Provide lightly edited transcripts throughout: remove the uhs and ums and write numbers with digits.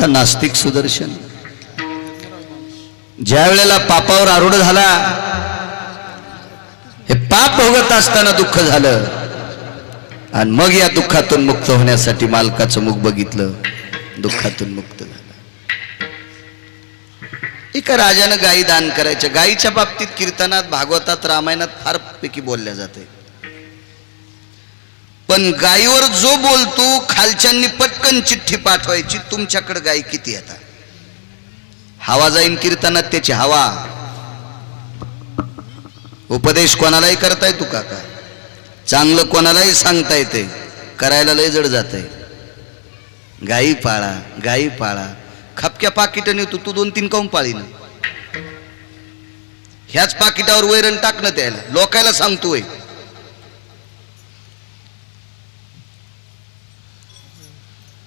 मोठा नास्तिक सुदर्शन ज्या वेळेला पापावर आरूढ झाला, हे पाप भोगत असताना दुःख झालं आणि मग या दुःखातून मुक्त होण्यासाठी मालकाचं मुख बघितलं, दुःखातून मुक्त झालं. एका राजानं गायी दान करायच्या. गायीच्या बाबतीत कीर्तनात, भागवतात, रामायणात फार पैकी बोलल्या जाते. पण गायीवर जो बोलतो खालच्यांनी पटकन चिठ्ठी पाठवायची, तुमच्याकडे गायी किती येतात. हवा जाईन कीर्तनात त्याची हवा. उपदेश कोणालाही करता येतो काका, चांगलं कोणालाही सांगता येते, करायला लय जड जाते. गायी पाळा, गायी पाळा. खपक्या पाकिटाने तू 2-3 काऊन पाळी ना. ह्याच पाकिटावर वैरण टाकणं त्याला लोकायला सांगतोय.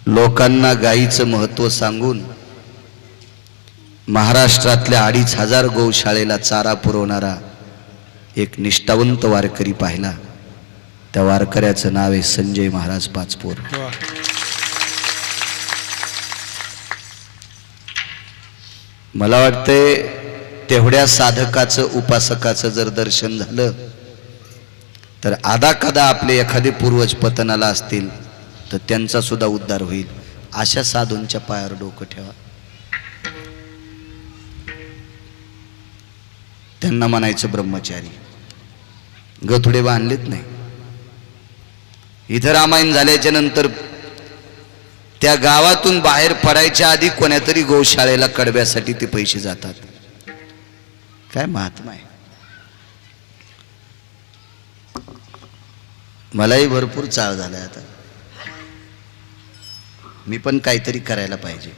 लोकांना गायीचं महत्व सांगून महाराष्ट्रातल्या 2500 गौशाळेला चारा पुरवणारा एक निष्ठावंत वारकरी पाहिला. त्या वारकऱ्याचं नाव आहे संजय महाराज पाचपोर. मला वाटतंय तेवढ्या साधकाचं, उपासकाचं जर दर्शन झालं तर आदा कदा आपले एखादे पूर्वज पतनाला असतील तर त्यांचा सुद्धा उद्धार होईल. अशा साधूंच्या पायावर डोकं ठेवा. त्यांना म्हणायचं ब्रह्मचारी. गथुडे बांधलेत नाही. इथं रामायण झाल्याच्या नंतर त्या गावातून बाहेर पडायच्या आधी कोण्यातरी गौशाळेला कडब्यासाठी ते पैसे जातात. काय महात्मा आहे. मलाही भरपूर चाळ झालाय. आता मी पण काहीतरी करायला पाहिजे.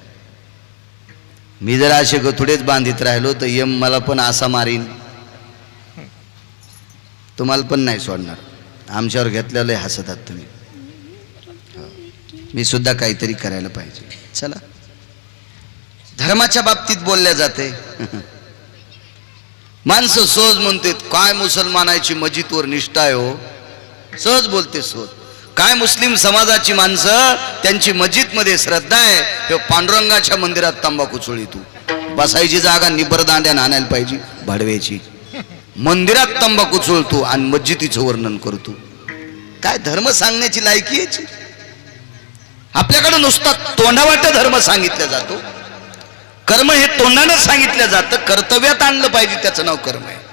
मी जर असे गथुडेच बांधित राहिलो तर यम मला पण असा मारीन, तुम्हाला पण नाही सोडणार. आमच्यावर घेतलेलं हसतात तुम्ही. मी सुद्धा काहीतरी करायला पाहिजे. चला, धर्माच्या बाबतीत बोलल्या जाते. माणसं सहज म्हणते काय मुसलमानाची मस्जिदवर निष्ठा आहे हो. सहज बोलते सहज. काय मुस्लिम समाजाची माणसं त्यांची मस्जिदमध्ये श्रद्धा आहे, हे पांडुरंगाच्या मंदिरात तंबाखू चोळी. तू बसायची जागा निबरदांड्यानं आणायला पाहिजे भाडव्याची. मंदिरात तंबाखू चोळतो आणि मस्जिदीचं वर्णन करतो. काय धर्म सांगण्याची लायकी याची. आपल्याकडे नुसता तोंडावाट धर्म सांगितला जातो. कर्म हे तोंडानं सांगितलं जातं, कर्तव्यात आणलं पाहिजे, त्याचं नाव कर्म आहे.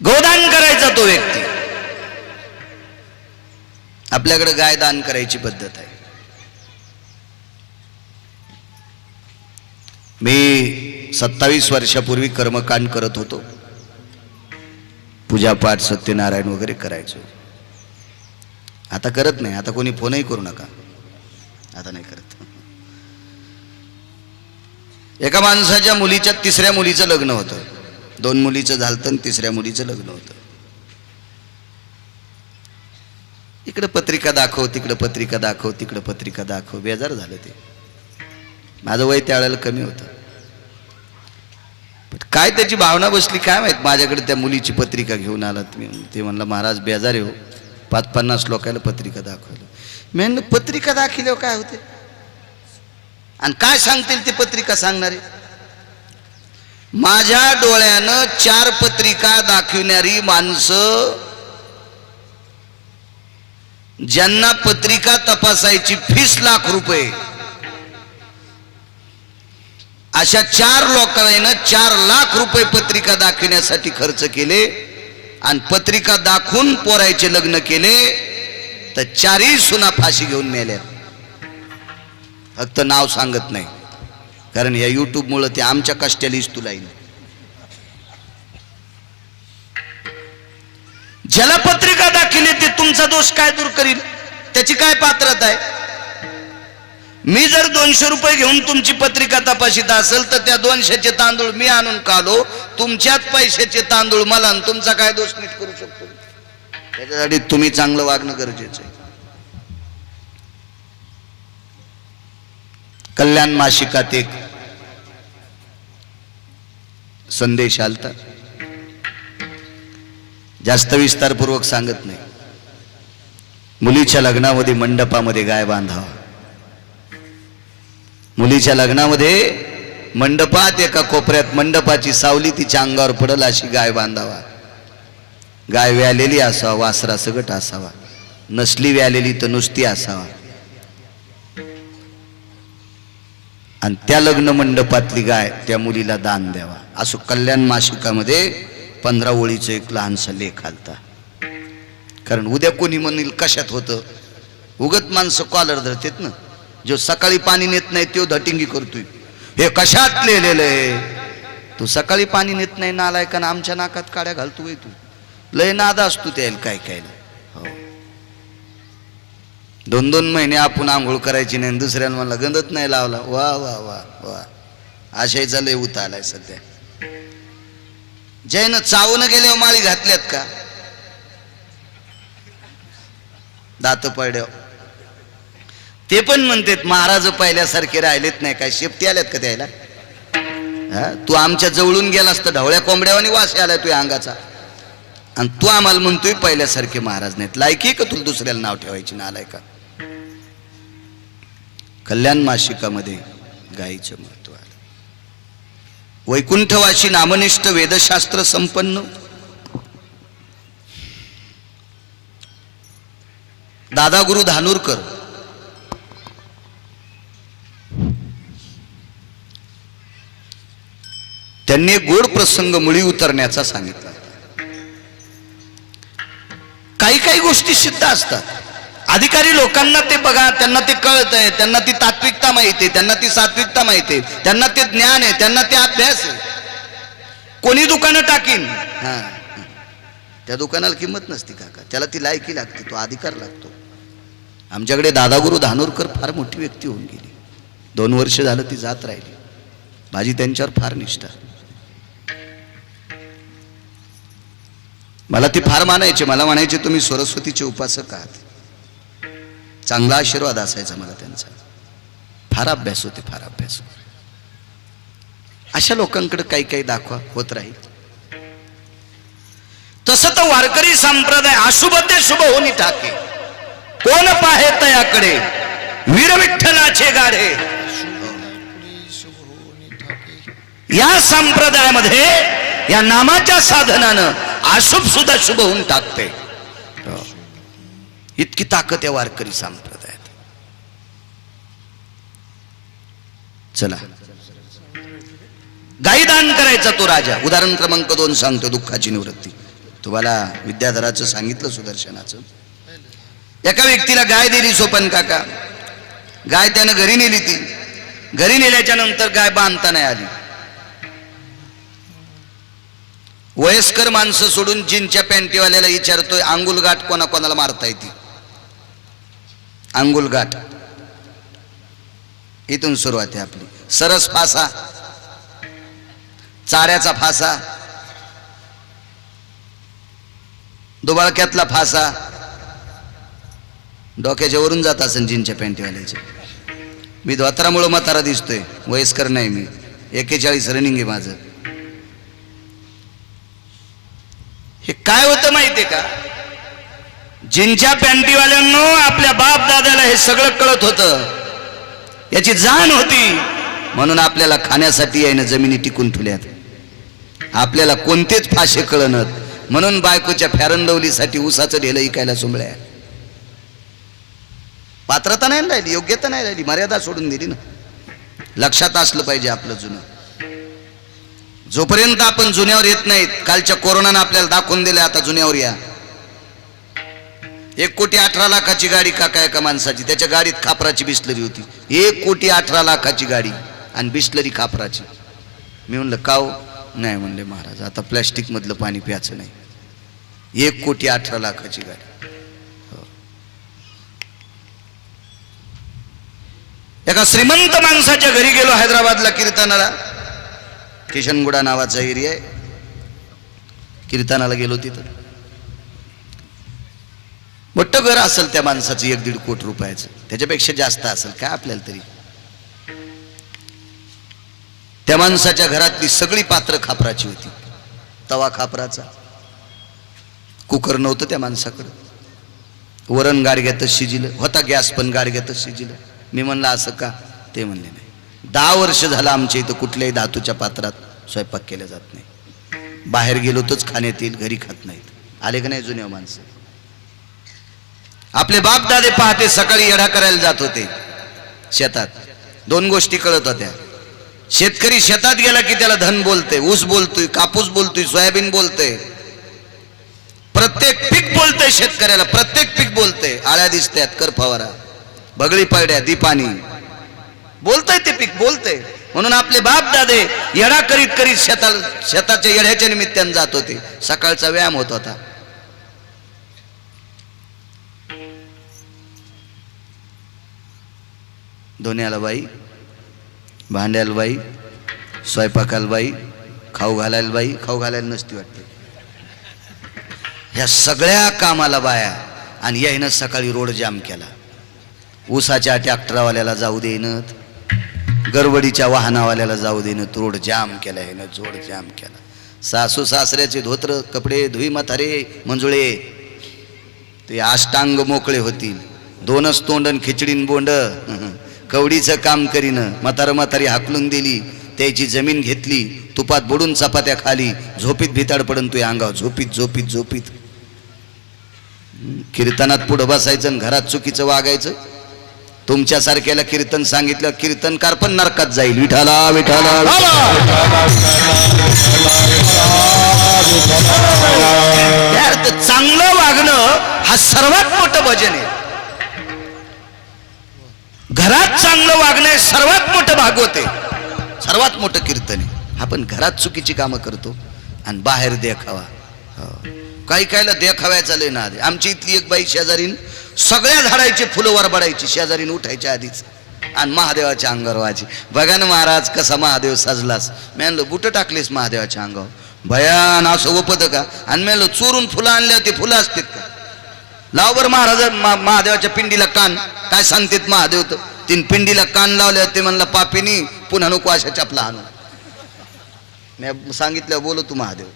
गोदान करायचा तो व्यक्ती. आपल्याकडे गाय दान करायची पद्धत आहे. मी 27 वर्षापूर्वी कर्मकांड करत होतो. पूजापाठ, सत्यनारायण वगैरे करायचो. आता करत नाही. आता कोणी फोनही करू नका. आता नाही करत. एका माणसाच्या मुलीच्या 3ऱ्या मुलीचं लग्न होतं. 2 मुलीचं झालं आणि 3ऱ्या मुलीचं लग्न होतं. इकडे पत्रिका दाखव, तिकडे पत्रिका दाखव, तिकडे पत्रिका दाखव. बेजार झालं ते. माझं वय त्यावेळेला कमी होतं. काय त्याची भावना बसली काय माहित. माझ्याकडे त्या मुलीची पत्रिका घेऊन आला. ते म्हणलं महाराज बेजार हो, 50 लोकांना पत्रिका दाखवलं. मी म्हणलं पत्रिका दाखवल्यावर काय होते आणि काय सांगतील ते पत्रिका सांगणारे. माझ्या डोळ्यानं 4 पत्रिका दाखविणारी माणसं, ज्यांना पत्रिका तपासायची फीस ₹1,00,000, अशा 4 लोकांना ₹4,00,000 पत्रिका दाखविण्यासाठी खर्च केले आणि पत्रिका दाखवून पोरायचे लग्न केले तर 4ही सुना फाशी घेऊन मेल्या. फक्त नाव सांगत नाही, कारण या युट्यूब मुळे ते आमच्या कष्टालीच तुला येईल. ज्याला पत्रिका दाखवली ते तुमचा दोष काय दूर करील, त्याची काय पात्रता आहे. मी जर ₹200 घेऊन तुमची पत्रिका तपासित असेल तर त्या 200चे तांदूळ मी आणून खालो, तुमच्याच पैशाचे तांदूळ मला, आणि तुमचा काय दोष नीट करू शकतो. त्याच्यासाठी तुम्ही चांगलं वागणं गरजेचं आहे. कल्याण मासिकात एक संदेश आलता. जास्त विस्तारपूर्वक सांगत नाही. मुलीच्या लग्नामध्ये मंडपामध्ये गाय बांधावा. मुलीच्या लग्नामध्ये मंडपात एका कोपऱ्यात मंडपाची सावली तिच्या अंगावर पडल अशी गाय बांधावा. गाय व्यालेली असावा, वासरा सगट असावा, नसली व्यालेली तर नुसती असावा. आणि त्या लग्न मंडपातली गाय त्या मुलीला दान द्यावा. असं कल्याण मासिकामध्ये 15 ओळीचं एक लहानसा लेख आलता. कारण उद्या कोणी म्हणेल कशात होतं, उगत माणसं कॉलर धरतेत ना. जो सकाळी पाणी नेत नाही तो धटिंगी करतोय, हे कशात लिहिलेलं आहे. तू सकाळी पाणी नेत नाही नालायकानं आमच्या नाकात काड्या घालतोय. तू लय नाद असतो त्याला काय काय. हो, 2-2 महिने आपण आंघोळ करायची नाही, दुसऱ्याला मला गंधत नाही लावला. वा वा वा वा, आशायचा लय उत आलाय सध्या. जैन चावून गेल्यावर माळी घातल्यात का, दात पडल्यावर. ते पण म्हणतात महाराज पहिल्यासारखे राहिलेत नाही काय, शेपटी आल्यात का त्याला. तू आमच्या जवळून गेलास तर ढवळ्या कोंबड्यावानी वास आलाय तुझ्या अंगाचा, आणि तू आम्हाला म्हणतोय पहिल्यासारखे महाराज नाहीत. लायकी का तुला दुसऱ्याला नाव ठेवायची नालाय का. कल्याण मासिकामध्ये गायीचं महत्व आहे. वैकुंठवासी नामनिष्ठ वेदशास्त्र संपन्न दादा गुरु धानूरकर त्यांनी गोड प्रसंग मुळी उतरण्याचा सांगितला. काही काही गोष्टी सिद्ध असतात. अधिकारी लोकांना ते बघा, त्यांना ते कळत आहे, त्यांना ती तात्विकता माहिती आहे, त्यांना ती सात्विकता माहिती आहे, त्यांना ते ज्ञान आहे, त्यांना ते अभ्यास आहे. कोणी दुकानं टाकीन, त्या दुकानाला किंमत नसती काका, त्याला ती लायकी लागते, तो अधिकार लागतो. आमच्याकडे दादागुरु धानोरकर फार मोठी व्यक्ती होऊन गेली. 2 वर्ष झालं ती जात राहिली. माझी त्यांच्यावर फार निष्ठा. मला ती फार मानायचे. मला म्हणायचे तुम्ही सरस्वतीचे उपासक आहात. चांगला आशीर्वाद असायचा मला त्यांचा. फार अभ्यास होते, फार अभ्यास. अशा लोकांकडे काही काही दाखवा होत राहील. तसं तर वारकरी संप्रदाय अशुभ ते शुभ होनी टाके, कोण पाहे तयाकडे वीर विठ्ठलाचे गाढे. या संप्रदायामध्ये या नामाच्या साधनानं अशुभ सुद्धा शुभ होऊन टाकते. इतकी ताकद या वारकरी संप्रदायात. चला, गाई दान करायचा तो राजा. उदाहरण क्रमांक 2 सांगतो, दुःखाची निवृत्ती. तुम्हाला विद्याधराचं सांगितलं, सुदर्शनाचं. एका व्यक्तीला गाय दिली सोपन काका. गाय त्यानं घरी नेली. ती घरी नेल्याच्या नंतर गाय बांधता नाही आली. वयस्कर माणसं सोडून जीनच्या पॅन्टीवाल्याला विचारतोय, अंगुल गाठ कोणाकोणाला मारता येते. अंगुल गाठ इथून सुरुवात आहे आपली. सरस फासा, चाऱ्याचा फासा, दुबाळक्यातला फासा. डोक्याच्या वरून जात असेल जीनच्या पॅन्टीवाल्याचे. मी धोत्रामुळं म्हातारा दिसतोय, वयस्कर नाही मी. 41 रनिंग आहे माझं. हे काय होतं माहितीये का, जिनच्या पॅन्टीवाल्यांनो आपल्या बाप दादाला हे सगळं कळत होतं, याची जाण होती. म्हणून आपल्याला खाण्यासाठी आहे ना जमिनी टिकून ठेवल्यात. आपल्याला कोणतेच फाशे कळणत. म्हणून बायकोच्या फॅरंदवलीसाठी उसाचं ढेलं इकायला सुंबळ्या. पात्रता नाही राहिली, योग्यता नाही राहिली, मर्यादा सोडून दिली ना. लक्षात असलं पाहिजे आपलं जुनं. जोपर्यंत आपण जुन्यावर येत नाहीत, कालच्या कोरोनानं आपल्याला दाखवून दिलं, आता जुन्यावर या. 1,18,00,000ची गाडी काका एका माणसाची, त्याच्या गाडीत खापराची बिस्लरी होती. 1,18,00,000ची गाडी आणि बिस्लरी खापराची. मी म्हणलं काव. नाही म्हणले महाराज, आता प्लॅस्टिक मधलं पाणी प्यायचं नाही. 1,18,00,000ची गाडी. एका श्रीमंत माणसाच्या घरी गेलो हैदराबादला कीर्तनाला. किशनगुडा नावाचा एरिया आहे, कीर्तनाला गेलो. तिथं मोठं घर असेल त्या माणसाचं, 1-1.5 कोटी रुपयाचं, त्याच्यापेक्षा जास्त असेल काय आपल्याला तरी. त्या माणसाच्या घरातली सगळी पात्र खापराची होती. तवा खापराचा, कुकर नव्हतं त्या माणसाकडं. वरण गाडग्यातच शिजिलं होता, गॅस पण गाडग्यातच शिजिलं. मी म्हणलं असं का? ते म्हणले नाही, 10 वर्ष झालं आमच्या इथं कुठल्याही धातूच्या पात्रात स्वयंपाक केला जात नाही. बाहेर गेलो तोच खाण्यात येईल, घरी खात नाहीत. आले का नाही जुन्या माणसं? आपले बाप दादे पहाटे सकाळी येडा करायला जात होते शेतात. 2 गोष्टी कळत होत्या. शेतकरी शेतात गेला की त्याला धन बोलते, ऊस बोलतोय, कापूस बोलतोय, सोयाबीन बोलतोय, प्रत्येक पीक बोलतंय शेतकऱ्याला, प्रत्येक पीक बोलतंय. आळ्या दिसत्यात, कर फवारा, बगळी पडल्या, दी पाणी, बोलतंय ते पीक बोलतंय. म्हणून आपले बाप दादे येडा करीत करीत शेताच्या येड्याच्या निमित्ताने जात होते. सकाळचा व्यायाम होत होता. धुण्याला बाई, भांड्याला बाई, स्वयंपाकाला बाई, खाऊ घालायला बाई, खाऊ घालायला नसती वाटते. ह्या सगळ्या कामाला बाया. आणि यायनं सकाळी रोड जाम केला. ऊसाच्या ट्रॅक्टरवाल्याला जाऊ देणं, गरवडीच्या वाहनावाल्याला जाऊ देणं, रोड जाम केला. ह्यानं जोड जाम केला. सासू सासऱ्याचे धोत्र कपडे धुई म्हातारे मंजुळे ते अष्टांग मोकळे होतील. 2च तोंडन खिचडीन बोंड, कवडीचं काम करीनं. म्हातारी हाकलून दिली, त्याची जमीन घेतली, तुपात बुडून चपात्या खाली, झोपीत भिताड पडून तू अंगाव, झोपीत झोपीत झोपीत. कीर्तनात पुढं बसायचं आणि घरात चुकीचं वागायचं. तुमच्यासारख्याला कीर्तन सांगितलं, कीर्तनकार पण नरकात जाईल. विठाला विठाला. चांगलं वागणं हा सर्वात मोठं भजन आहे. घरात चांगलं वागणं सर्वात मोठं भागवत आहे, सर्वात मोठं कीर्तन आहे. आपण घरात चुकीची कामं करतो आणि बाहेर देखावा. काही कायला देखाव्याचा लय नाद. आमची इथली एक बाई शेजारीन सगळ्या झाडाची फुलं वरबडायची शेजारीन उठायच्या आधीच आणि महादेवाच्या अंगावर व्हायची. बघा ना महाराज कसा महादेव सजलास. मी म्हणलं बुटं टाकलीस महादेवाच्या अंगावर, भयान असं ओपत का? आणि मी म्हणलं चोरून फुलं आणल्या, ते फुलं असतात का? लावबर महाराज महादेवाच्या पिंडीला कान, काय सांगतेत महादेव तर 3 पिंडीला कान लावले. ते म्हणलं पापीनी पुन्हा नको अशा चपला आणू. मी सांगितलं बोलो तू महादेव.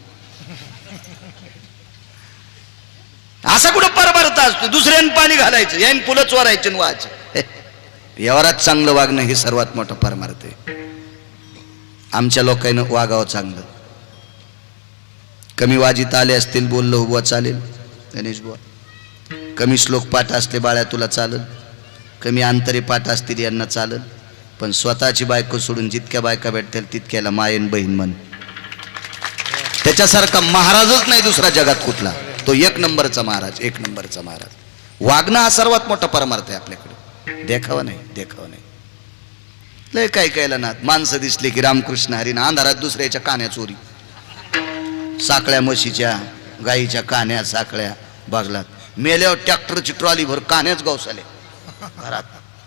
असा कुठं परमार्थ असतो? दुसऱ्यानं पाणी घालायचं, यान फुलं चोरायचे व्हायचे. व्यवहारात चांगलं वागणं हे सर्वात मोठं परमार्थ आहे. आमच्या लोकांना वागावं चांगलं. कमी वाजीत आले असतील बोललो बुवा चालेल, गणेश बुवा. कमी श्लोक पाठ असले बाळ्या तुला चालेल, कमी अंतरे पाठ असतील यांना चालेल. पण स्वतःची बायको सोडून जितक्या बायका भेटतील तितक्याला मायन बहीण म्हण. त्याच्यासारखा महाराजच नाही दुसरा जगात कुठला. तो 1 नंबरचा महाराज, 1 नंबरचा महाराज. वागणं हा सर्वात मोठा परमार्थ आहे आपल्याकडे. देखावा नाही, देखावा नाही. लय काय कायला ना माणसं दिसले की रामकृष्ण हरीना, अंधारात दुसऱ्याच्या कान्या चोरी, साखळ्या म्हशीच्या गाईच्या कान्या साखळ्या बागलात. मेल्यावर ट्रॅक्टरची ट्रॉली भर कान्याच गवसाले घरात.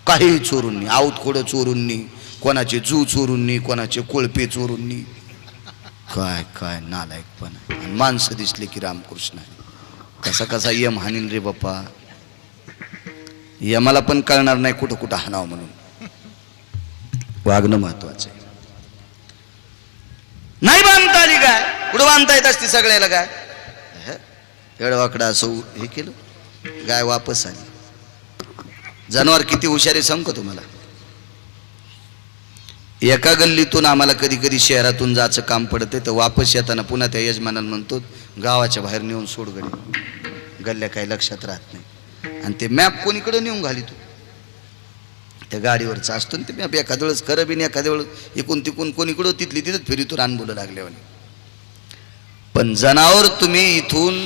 काही चोरूननी, आऊत खोडं चोरूननी, कोणाचे जू चोरूननी, कोणाचे कोळपे चोरूननी. काय काय नालायकपणा. आणि माणसं दिसले की रामकृष्ण. कसा कसा यम हानील रे बाप्पा. यमाला पण कळणार नाही कुठं कुठं हाणावं म्हणून. वागणं महत्वाचं आहे. नाही बांधता आली काय, कुठं बांधता येत असती सगळ्याला काय. एडवाकडा असं हे केलं, गाय वापस आली. जनावर किती हुशार आहे सांगू का तुम्हाला. एका गल्लीतून आम्हाला कधी कधी शहरातून जायचं काम पडते, तर वापस येताना पुन्हा त्या यजमानाला म्हणतो गावाच्या बाहेर नेऊन सोड गडी, गल्ल्या काही लक्षात राहत नाही. आणि ते मॅप कोणीकडे नेऊन घाली तू त्या गाडीवरचा असतो ना ते मॅप. एखाद्या वेळेस खरं बी नाही, एखाद्या वेळेस इकून तिकून कोणीकडं तिथली तिथंच फिरी रान बोलू लागल्यावर. पण जनावर तुम्ही इथून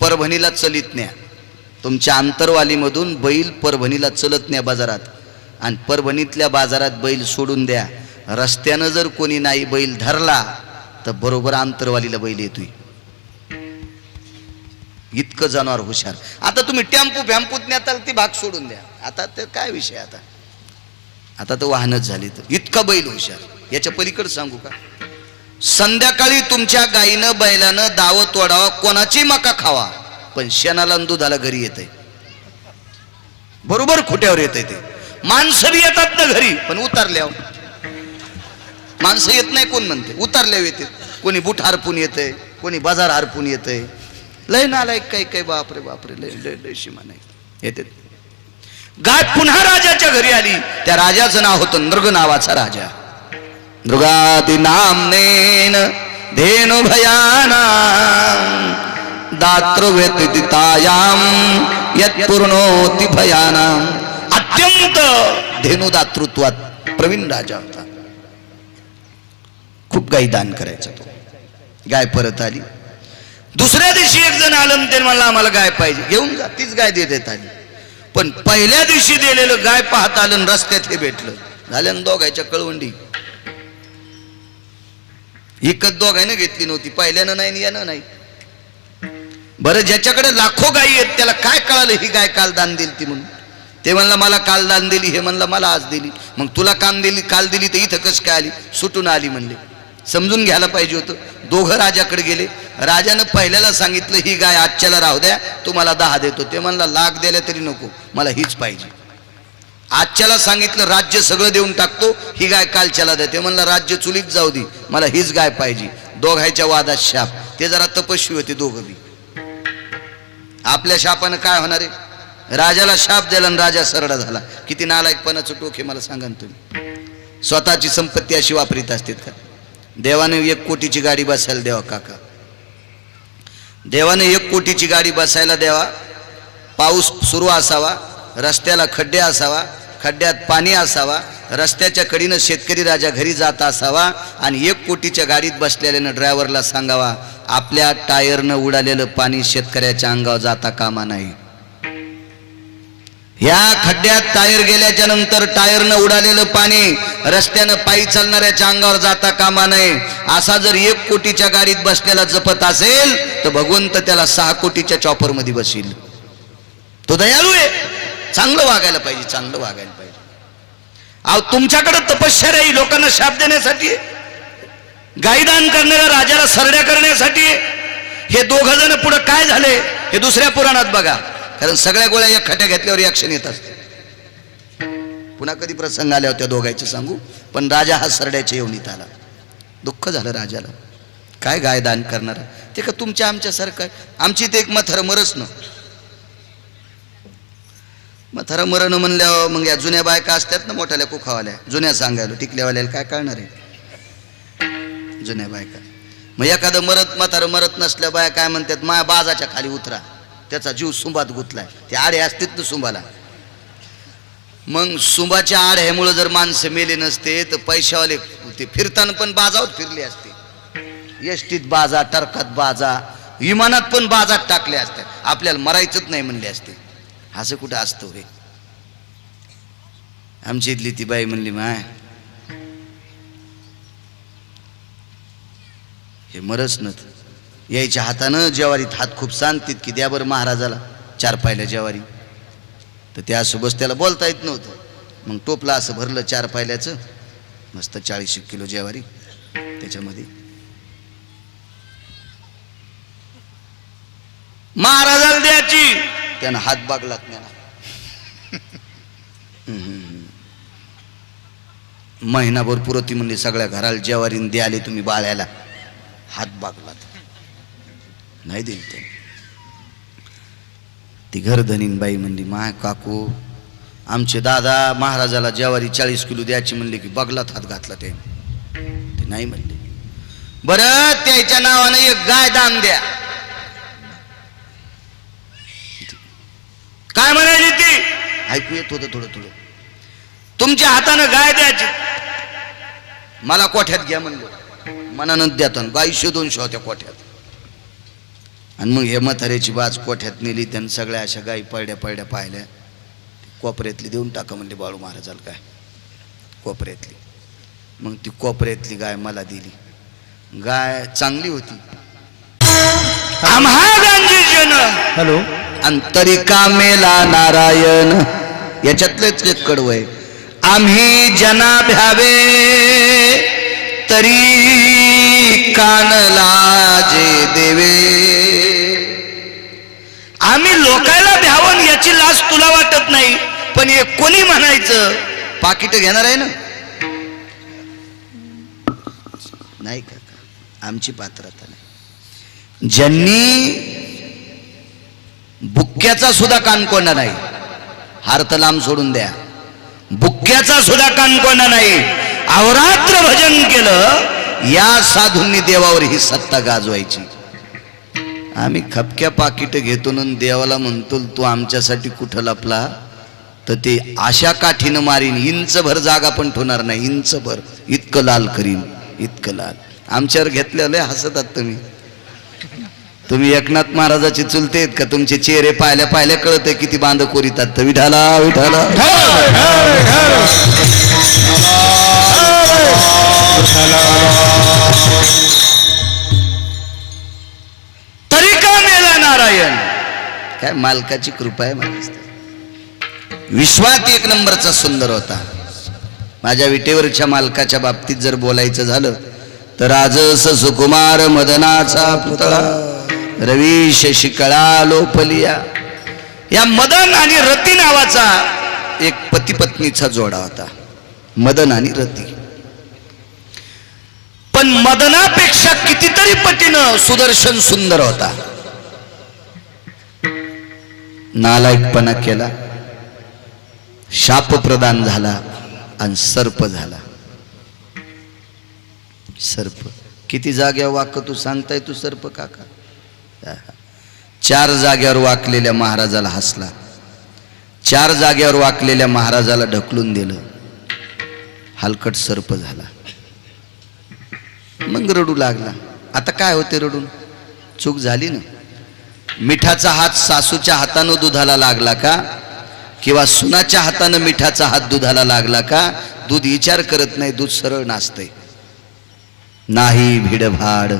परभणीला चलित न्या, तुमच्या आंतरवालीमधून बैल परभणीला चलत न्या बाजारात, आणि परभणीतल्या बाजारात बैल सोडून द्या. रस्त्यानं जर कोणी नाही बैल धरला तर बरोबर आंतरवालीला बैल येतोय. इतकं जनावर हुशार. आता तुम्ही टेम्पो फॅम्पूत नेताल ती भाग सोडून द्या. आता तर काय विषय, आता तर वाहनच झाली. तर इतका बैल हुशार. याच्या पलीकडे सांगू का. संध्याकाळी तुमच्या गाईनं बैलानं दावत तोडावा, कोणाची मका खावा, पण शेणाला दुधाला घरी येते. बरोबर खोट्यावर येते ते. माणसं बी येतात ना घरी, पण उतरल्यावर माणसं येत नाही कोण म्हणते, उतरल्यावर येते. कोणी बुट हरपून येते, कोणी बाजार हरपून येते. लय नालायक काही काही, बापरे बापरे, लय लय लय सीमा नाही येते. गाय पुन्हा राजाच्या घरी आली. त्या राजाचं नाव होतं नृग नावाचा राजा. नृगाती नामनेन धेनु भयाना दात्र व्यतीतायाम यत पूर्णोति भयाना. अत्यंत धेनु दातृत्वात प्रवीण राजा होता. खूप गाई दान करायचा तो. गाय परत आली. दुसऱ्या दिवशी एक जण आलं, ते म्हणलं आम्हाला गाय पाहिजे, घेऊन जा. तीच गाय देत आली. पण पहिल्या दिवशी दिलेलं गाय पाहता आलं, रस्त्यात हे भेटलं. झाल्यानं दोघायच्या कळवंडी. इकत दोघांनी घेतली नव्हती, पहिल्यानं नाही यानं नाही. बरं, ज्याच्याकडे लाखो गायी आहेत त्याला काय कळालं ही गाय काल दान दिली ती म्हणून. ते म्हणलं मला काल दान दिली, हे म्हणलं मला आज दिली. मग तुला काल दिली तर इथं कस काय आली, सुटून आली म्हणले. समजून घ्यायला पाहिजे होतं. दोघं राजाकडे गेले. राजानं पहिल्याला सांगितलं ही गाय आजच्याला राहू द्या, तुम्हाला 10 देतो. ते म्हणला लाख दिल्या तरी नको, मला हीच पाहिजे. आजच्याला सांगितलं राज्य सगळं देऊन टाकतो, ही गाय कालच्याला द्या. ते म्हणला राज्य चुलीत जाऊ दे, मला हीच गाय पाहिजे. दोघांच्या वादात शाप. ते जरा तपस्वी होते दोघं बी. आपल्या शापानं काय होणार आहे. राजाला शाप दिला आणि राजा सरडा झाला. किती नालायकपणाचं टोक मला सांगा ना तुम्ही. स्वतःची संपत्ती अशी वापरीत असतात का. देवाने 1 कोटीची गाडी बसायला द्यावा काका. देवाने 1 कोटीची गाडी बसायला द्यावा. पाऊस सुरू असावा, रस्त्याला खड्डे असावा, खड्ड्यात पाणी असावा, रस्त्याच्या कडीनं शेतकरी राजा घरी जात असावा आणि 1 कोटीच्या गाडीत बसलेल्यानं ड्रायव्हरला सांगावा आपल्या टायरनं उडालेलं पाणी शेतकऱ्याच्या अंगावर जाता कामा नाही. या खड्ड्यात टायर गेल्याच्या नंतर टायरनं उडालेलं पाणी रस्त्यानं पायी चालणाऱ्याच्या अंगावर जाता कामा नये. असा जर 1 कोटीच्या गाडीत बसलेला जपत असेल तर भगवंत त्याला 6 कोटीच्या चॉपर मध्ये बसील. तो दयाळू आहे. चांगलं वागायला पाहिजे, चांगलं वागायला पाहिजे. अहो तुमच्याकडे तपश्चर्या ही लोकांना शाप देण्यासाठी, गायदान करणाऱ्या राजाला सरड्या करण्यासाठी. हे दोघं जण पुढे काय झाले हे दुसऱ्या पुराणात बघा. कारण सगळ्या गोळ्या एक खट्या घेतल्यावर रिॲक्शन येत असते. पुन्हा कधी प्रसंग आल्या होत्या दोघांचे सांगू. पण राजा हा सरड्याच्या येवणीत आला. दुःख झालं राजाला. काय गाय दान करणार ते का तुमच्या आमच्यासारखं. आमची ते एक म्हातारं मरच ना. म्हातारं मरण म्हणल्यावर मग या जुन्या बायका असतात ना मोठ्याल्या कुखावाल्या, जुन्या सांगायला टिकल्यावाल्याला काय कळणार आहे जुन्या बायका. मग एखादं म्हातारं मरत नसल्या बाया काय म्हणतात, माया बाजाच्या खाली उतरा, त्याचा जीव सुंबात गुतलाय. ते आडे असतात ना सुंबाला. मग सुंबाच्या आड्यामुळे जर माणसं मेले नसते तर पैशावाले ते फिरताना पण बाजावर फिरले असते. एसटीत बाजा, टरकात बाजा, विमानात पण बाजात टाकले असते. आपल्याला मरायचंच नाही म्हणले असते. असं कुठं असतं हे. आमची इथली ती बाई म्हणली माय हे मरच नत. यायच्या हातानं ज्वारीत हात खूप सांगतात की द्या बरं महाराजाला 4 पायल्या ज्वारी. तर त्यासोबत त्याला बोलता येत नव्हतं. मग टोपला असं भरलं 4 पायल्याचं, मस्त 40 किलो ज्वारी त्याच्यामध्ये. महाराजाला द्यायची, त्यानं हात बागलात त्याला. महिनाभर पुरती म्हणली सगळ्या घराला ज्वारीन द्याले तुम्ही बाळ्याला. हात बागलात नाही दिली ते. ती घरधनीन बाई म्हणली माय काकू आमचे दादा महाराजाला ज्वारी 40 किलो द्यायची म्हणली की बगलात हात घातला. ते नाही म्हणले. बरं त्याच्या नावानं एक गाय दान द्या. काय म्हणायची ती ऐकू येत होतं थोडं थोडं. तुमच्या हातानं गाय द्यायची, मला कोठ्यात घ्या म्हणलं. मनानं द्यात गाय 100-200 होत्या कोठ्यात. आणि मग हे म्हाताऱ्याची बाज कोठ्यात नेली. त्यानं सगळ्या अशा गायी पडल्या पाहिल्या. कोपऱ्यातली देऊन टाका म्हणले बाळू महाराजाला काय कोपऱ्यातली. मग ती कोपऱ्यातली गाय मला दिली. गाय चांगली होती. आम्हा गांधीजन हॅलो अंतरिका मेला नारायण याच्यातलेच एक कडवं आहे. आम्ही जना भ्यावे तरी कानला जे देवे. आम्ही लोकायला भ्यावन याची लाज तुला वाटत नाही, पण हे कोणी म्हणायचं पाकिट घेणार आहे ना. नाही काका आमची पात्रता नाही. ज्यांनी बुक्क्याचा सुद्धा कानकोंडा नाही. हार तर लांब सोडून द्या, बुक्क्याचा सुद्धा कानकोंडा नाही. अहोरात्र भजन केलं, या साधूंनी देवावर ही सत्ता गाजवायची. आम्ही खपक्या पाकिट घेतो ना देवाला म्हणतो तू आमच्यासाठी कुठं लपला, तर ते अशा काठीनं मारीन, इंचभर जागा पण ठेवणार नाही, इंचभर इतकं लाल करीन, इतकं लाल. आमच्यावर घेतलेलं हसतात तुम्ही एकनाथ महाराजाचे चुलते आहेत का? तुमचे चेहरे पाहिल्या पाहिल्या कळत किती बांध कोरितात. विठाला विठाला तरी का मेला नारायण? काय मालकाची कृपा आहे माझ्या. विश्वात एक नंबरचा सुंदर होता. माझ्या विटेवरच्या मालकाच्या बाबतीत जर बोलायचं झालं तर राजस सुकुमार मदनाचा पुतळा रवी शशिकळा लोपलिया. या मदन आणि रती नावाचा एक पती पत्नीचा जोडा होता, मदन आणि रती. पण मदनापेक्षा कितीतरी पटीनं सुदर्शन सुंदर होता. नालायकपणा केला, शाप प्रदान झाला आणि सर्प झाला. सर्प किती जाग्यावर वाक तू सांगताय तू सर्प काका? 4 जाग्यावर वाकलेल्या महाराजाला हसला, 4 जाग्यावर वाकलेल्या महाराजाला ढकलून दिलं, हलकट सर्प झाला. मग रडू लागला. आता काय होते रडून? चूक झाली ना. मिठाचा हात सासूच्या हातानं दुधाला लागला का, किंवा सुनाच्या हातानं मिठाचा हात दुधाला लागला का? दूध विचार करत नाही, दूध सरळ नाचतंय. नाही भिडभाड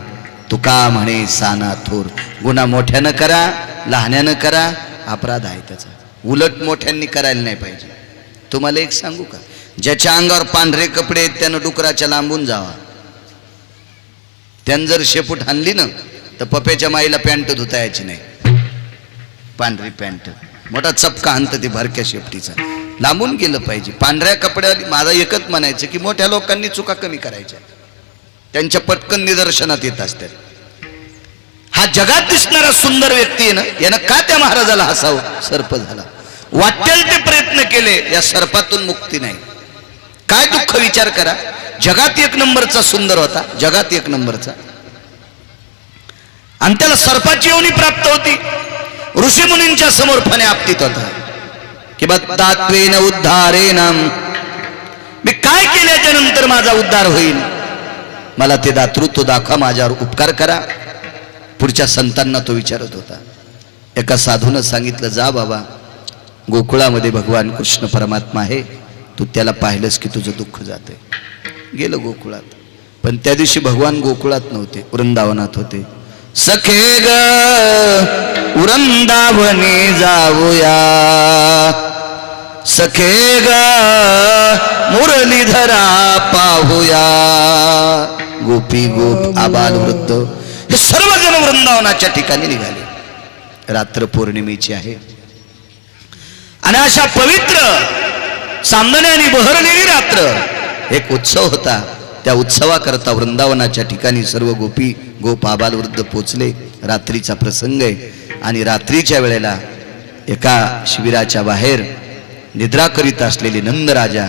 तुका म्हणे साना थोर. गुन्हा मोठ्यानं करा, लहान्यानं करा, अपराध आहे त्याचा. उलट मोठ्यांनी करायला नाही पाहिजे. तुम्हाला एक सांगू का? ज्याच्या अंगावर पांढरे कपडे आहेत त्यानं डुकराच्या लांबून जावा. त्यानं जर शेपूट हाणली ना तर पप्याच्या माईला पॅन्ट धुता यायची नाही. पांढरी पॅन्ट मोठा चपका हाणत ती भरक्या शेपटीचा. लांबून गेलं पाहिजे. पांढऱ्या कपड्याला माझा एकच म्हणायचं की मोठ्या लोकांनी चुका कमी करायच्या, त्यांच्या पटकन निदर्शनात येत असतात. हा जगात दिसणारा सुंदर व्यक्ती आहे ना, यानं का त्या महाराजाला हसावं? सर्प झाला. वाटेल ते प्रयत्न केले, या सर्पातून मुक्ती नाही. काय दुःख विचार करा. जगात एक नंबरचा सुंदर होता, जगात एक नंबरचा, आणि त्याला सर्पाची योनी प्राप्त होती. ऋषीमुनींच्या समोर फणे आपटीत होता की बत्तात्वेन उद्धारेन, मी काय केल्याच्या नंतर माझा उद्धार होईल? मला ते दातृत्व दाखवा, माझ्यावर उपकार करा. पुढच्या संतांना तो विचारत होता. एका साधूनं सांगितलं, जा बाबा, गोकुळामध्ये भगवान कृष्ण परमात्मा आहे, तू त्याला पाहिलंस की तुझं दुःख जाते. गेलं गोकुळात. पण त्या दिवशी भगवान गोकुळात नव्हते, वृंदावनात होते. सखे ग वृंदावनी जाऊया, सखे ग मुरलीधरा पाहूया. गोपी गोप आबाल वृद्ध हे सर्वजण वृंदावनाच्या ठिकाणी निघाले. रात्र पौर्णिमेची आहे आणि अशा पवित्र चांदण्याने बहरलेली रात्र, एक उत्सव होता. त्या उत्सवाकरता वृंदावनाच्या ठिकाणी सर्व गोपी गोप आबाल वृद्ध पोचले. रात्रीचा प्रसंग आहे आणि रात्रीच्या वेळेला एका शिबिराच्या बाहेर निद्रा करीत असलेले नंदराजा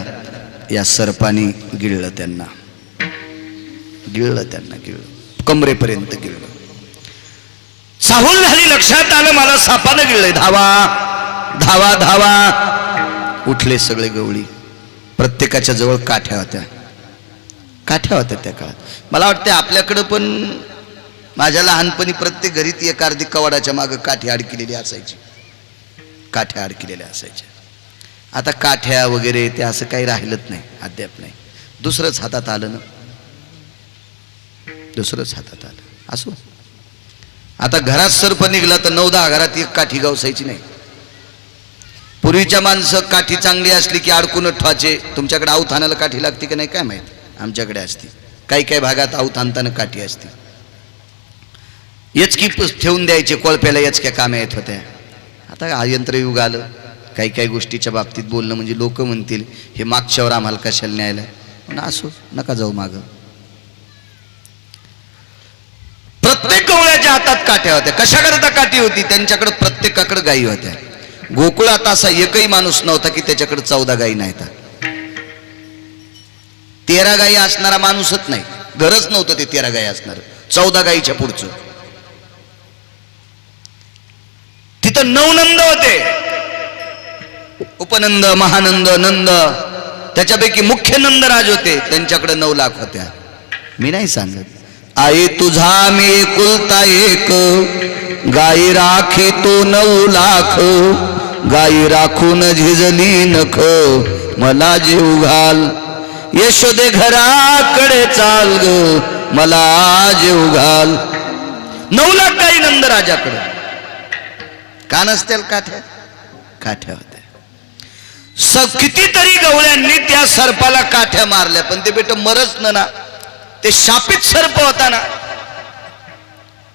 या सर्पाने गिळलं त्यांना, गिळलं कमरेपर्यंत गिळलं. साहूल झाली, लक्षात आलं मला सापानं गिळलंय. धावा धावा धावा. उठले सगळे गवळी. प्रत्येकाच्या जवळ काठ्या होत्या त्या काळात. मला वाटतं आपल्याकडं पण माझ्या लहानपणी प्रत्येक घरीत एक अर्धी कवाडाच्या मागं काठी अडकिलेली असायची, काठ्या अडकिलेल्या असायच्या. आता काठ्या वगैरे ते असं काही राहिलंच नाही, अद्याप नाही. दुसरंच हातात आलं ना, दुसरंच हातात आलं. असो, आता घरात सर्प निघला तर 9-10 घरात एक काठी गवसायची नाही. पूर्वीच्या माणसं काठी चांगली असली की अडकूनच ठेवायचे. तुमच्याकडे आऊत आणायला काठी लागते की नाही काय माहिती, आमच्याकडे असते. काही काही भागात आऊत आणताना काठी असते. यचकी ठेवून द्यायचे, कोळप्याला यचक्या काम्या येत होत्या. आता हा यंत्रयुग आलं. काही काही गोष्टीच्या बाबतीत बोलणं म्हणजे लोक म्हणतील हे मागच्यावर आम्हाला कशाला न्यायला. असो, नका जाऊ मागं. प्रत्येक गवळ्याच्या हातात काठ्या होत्या. कशाकरता काठी होती? त्यांच्याकडे प्रत्येकाकडे गायी होत्या. गोकुळात असा एकही माणूस नव्हता की त्याच्याकडे 14 गायी नाहीत. 13 गायी असणारा माणूसच नाही. गरज नव्हतं ते 13 गायी असणार. 14 गायीच्या पुढचं. तिथं 9 नंद होते. उपनंद, महानंद, नंद. त्याच्यापैकी मुख्य नंदराज होते. त्यांच्याकडे 9 लाख होत्या. मी नाही सांगत. आई तुझा मी एकुलता एक, गाई राखी तो 9 लाख. गाई राखून झिजली नख, मला जीव घाल. यशोदे घराकडे चाल ग, मला जीव घाल. 9 लाख गाई नंदराजाकडे. का नसतील काठ्या? काठ्या होत्या. कितीतरी गवळ्यांनी त्या सर्पाला काठ्या मारल्या, पण ते बेट मरच ना. ते शापित सर्प होता ना.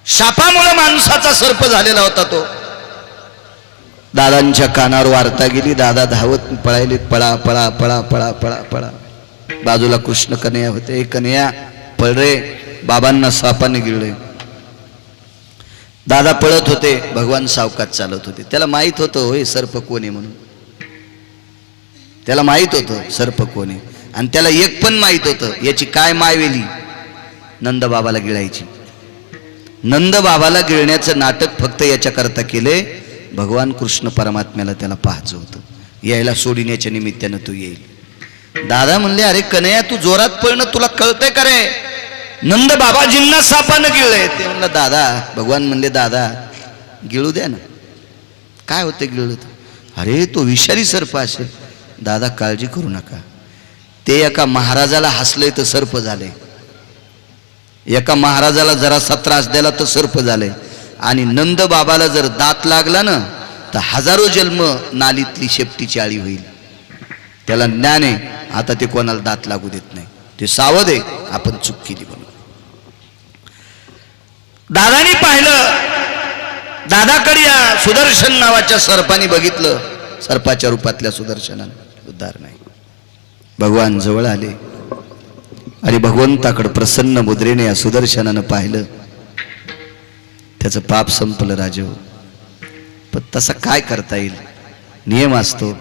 शापामुळे माणसाचा सर्प झालेला होता तो. दादांच्या कानावर वार्ता गेली. दादा धावत पळायले. पळा पळा पळा पळा पळा पळा. बाजूला कृष्ण कन्हैया होते. कन्हैया पळ रे, बाबांना सापाने गिळले. दादा पळत होते. भगवान सावकात चालत होते. त्याला माहित होतं होय सर्प कोण आहे म्हणून. त्याला माहित होतं सर्प कोण आहे. आणि त्याला एक पण माहित होतं याची काय मायवेली नंद बाबाला गिळायची. नंद बाबाला गिळण्याचं नाटक फक्त याच्याकरता केले, भगवान कृष्ण परमात्म्याला त्याला पाहायचं होतं. यायला सोडण्याच्या निमित्तानं तू येईल. दादा म्हणले अरे कन्हैया तू जोरात पळणं तुला कळतंय का रे? नंद बाबाजींना सापानं गिळलंय. ते म्हणलं दादा. भगवान म्हणले दादा गिळू द्या ना, काय होते गिळलं? अरे तो विषारी सर्प असेल. दादा काळजी करू नका. ते एका महाराजाला हसलंय तर सर्प झाले. एका महाराजाला जरासा त्रास द्याला तर सर्प झाले. आणि नंद बाबाला जर दात लागला ना तर हजारो जन्म नालीतली शेपटीची आळी होईल. त्याला ज्ञान आहे. आता ते कोणाला दात लागू देत नाही. ते सावध आहे. आपण चूक केली म्हणून. दादानी पाहिलं. दादाकडे या सुदर्शन नावाच्या सर्पाने बघितलं. सर्पाच्या रूपातल्या सुदर्शनाने उद्धार नाही. भगवान जवळ आले आणि भगवंताकडे प्रसन्न मुद्रेने या सुदर्शनानं पाहिलं. त्याचं पाप संपलं राजो. पण तसं काय करता येईल? नियम असतो.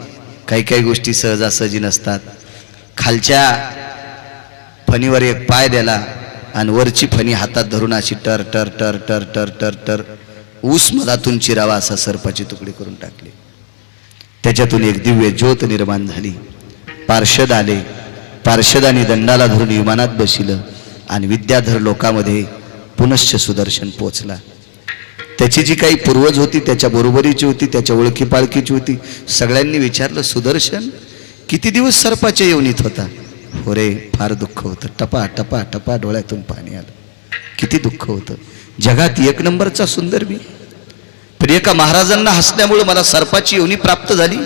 काही काही गोष्टी सहजासहजी नसतात. खालच्या फणीवर एक पाय द्याला आणि वरची फणी हातात धरून अशी टर टर टर टर टर टर टर ऊस मधातून चिरावा असा सर्पाची तुकडे करून टाकले. त्याच्यातून एक दिव्य ज्योत निर्माण झाली. पार्षद आले. पार्षदांनी दंडाला धरून विमानात बसिलं आणि विद्याधर लोकांमध्ये पुनश्च सुदर्शन पोचला. त्याची जी काही पूर्वज होती त्याच्या बरोबरीची होती, त्याच्या ओळखी पाळखीची होती. सगळ्यांनी विचारलं सुदर्शन किती दिवस सर्पाच्या योनीत होता? हो रे फार दुःख होतं. टपा टपा टपा डोळ्यातून पाणी आलं. किती दुःख होतं. जगात 1 नंबरचा सुंदर मी, पण एका महाराजांना हसल्यामुळे मला सर्पाची योनी प्राप्त झाली.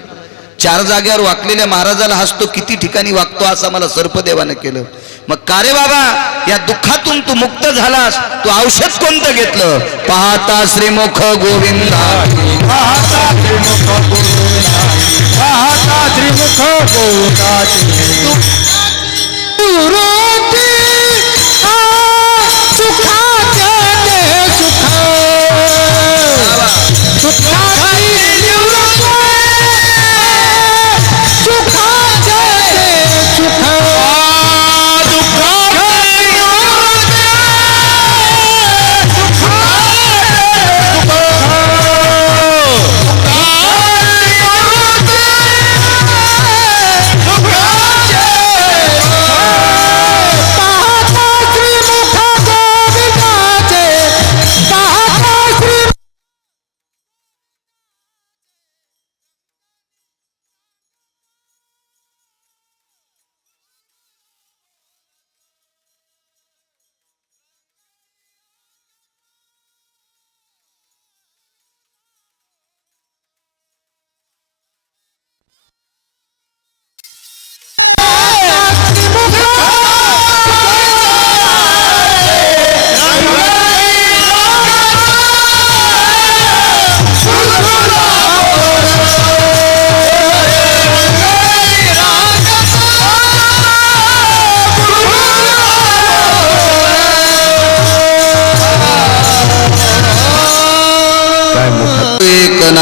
4 जाग्यावर वाकलेल्या महाराजाला हसतो, किती ठिकाणी वागतो असा मला सर्पदेवानं केलं. मग का रे बाबा या दुःखातून तू मुक्त झालास, तू औषध कोणतं घेतलं? पाहता श्रीमुख गोविंदा, पाहता त्रिमुख गोविंदा, पाहता त्रिमुख गोविंदा.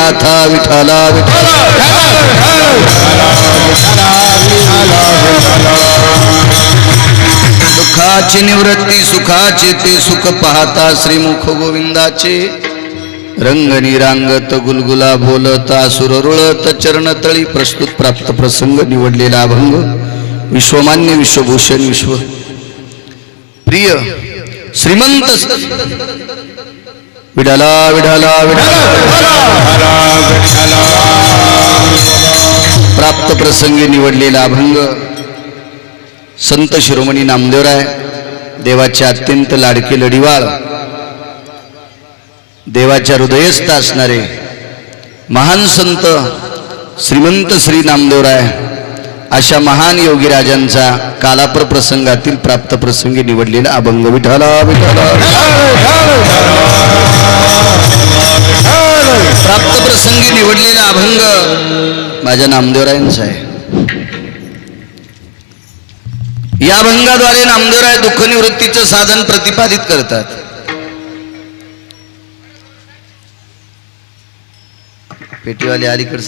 नाथा विठ्ठला विठ्ठला दुःखाची निवृत्ती सुखाचे ते सुख पाहता श्रीमुख गोविंदाचे रंग निरांगत गुलगुला बोलता सुर रुळत चरणतळी प्रस्तुत प्राप्त प्रसंग निवडलेला अभंग विश्वमान्य विश्वभूषण विश्व प्रिय श्रीमंत विठाला विठाला प्राप्त प्रसंगी निवडलेला अभंग संत शिरोमणी नामदेवराय देवाचे अत्यंत लाडके लढीवाळ देवाच्या हृदयस्थ असणारे महान संत श्रीमंत श्री नामदेवराय अशा महान योगीराजांचा कालापर प्रसंगातील प्राप्त प्रसंगी निवडलेला अभंग विठाला विठाला प्राप्त प्रसंगी निवडलेला अभंग माझ्या नामदेवरायांचा आहे. या अभंगाद्वारे नामदेवराय दुःख निवृत्तीचं साधन प्रतिपादित करतात. पेटीवाले अलीकडे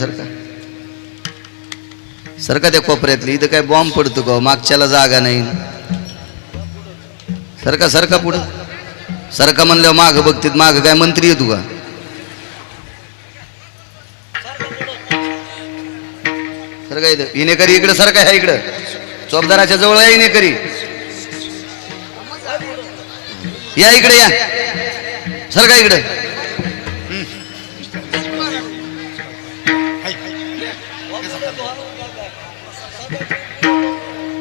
सरका त्या कोपऱ्यातली इथं काय बॉम्ब पडतो का मागच्याला जागा नाही. सरका पुढं सरका म्हणल्यावर माग बघतीत माग काय मंत्री येतो का. सरका इथं इनेकरी इकडं सरका ह्या इकडं चौपदाराच्या जवळ आहे इनेकरी या इकडे या सरका इकडे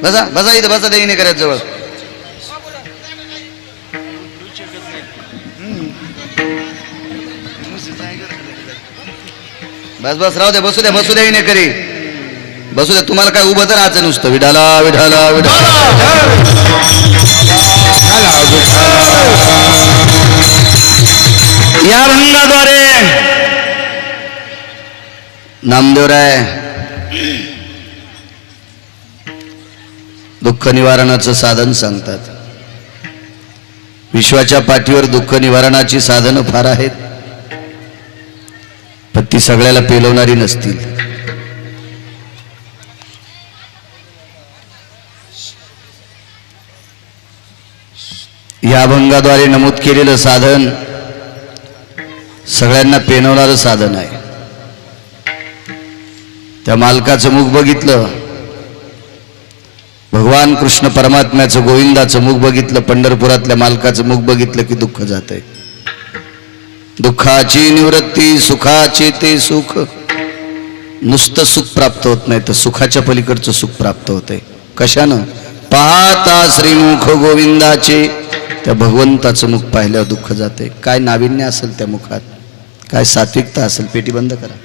बसा बसा इथं बसा त्या इनेकऱ्याच्या जवळ बस राहू द्या बसू द्या इनेकरी बसू द्या. तुम्हाला काय उभं तर राहायचं नुसतं विठाला विठाला विठाला या अभंगाद्वारे नामदेवराय दुःख निवारणाचं साधन सांगतात. विश्वाच्या पाठीवर दुःख निवारणाची साधनं फार आहेत पण ती सगळ्याला पेलवणारी नसतील. या अभंगाद्वारे नमूद केलेलं साधन सगळ्यांना पेनवणारं साधन आहे. त्या मालकाचं मुख बघितलं भगवान कृष्ण परमात्म्याचं गोविंदाचं मुख बघितलं पंढरपुरातल्या मालकाचं मुख बघितलं की दुःख जात आहे. दुःखाची निवृत्ती सुखाचे ते सुख नुसतं सुख प्राप्त होत नाही तर सुखाच्या पलीकडचं सुख प्राप्त होत आहे. कशानं पाहता श्रीमुख गोविंदाचे त्या भगवंताचं मुख पाहिल्यावर दुःख जाते. काय नाविन्य असेल त्या मुखात काय सात्विकता असेल. पेटी बंद करा.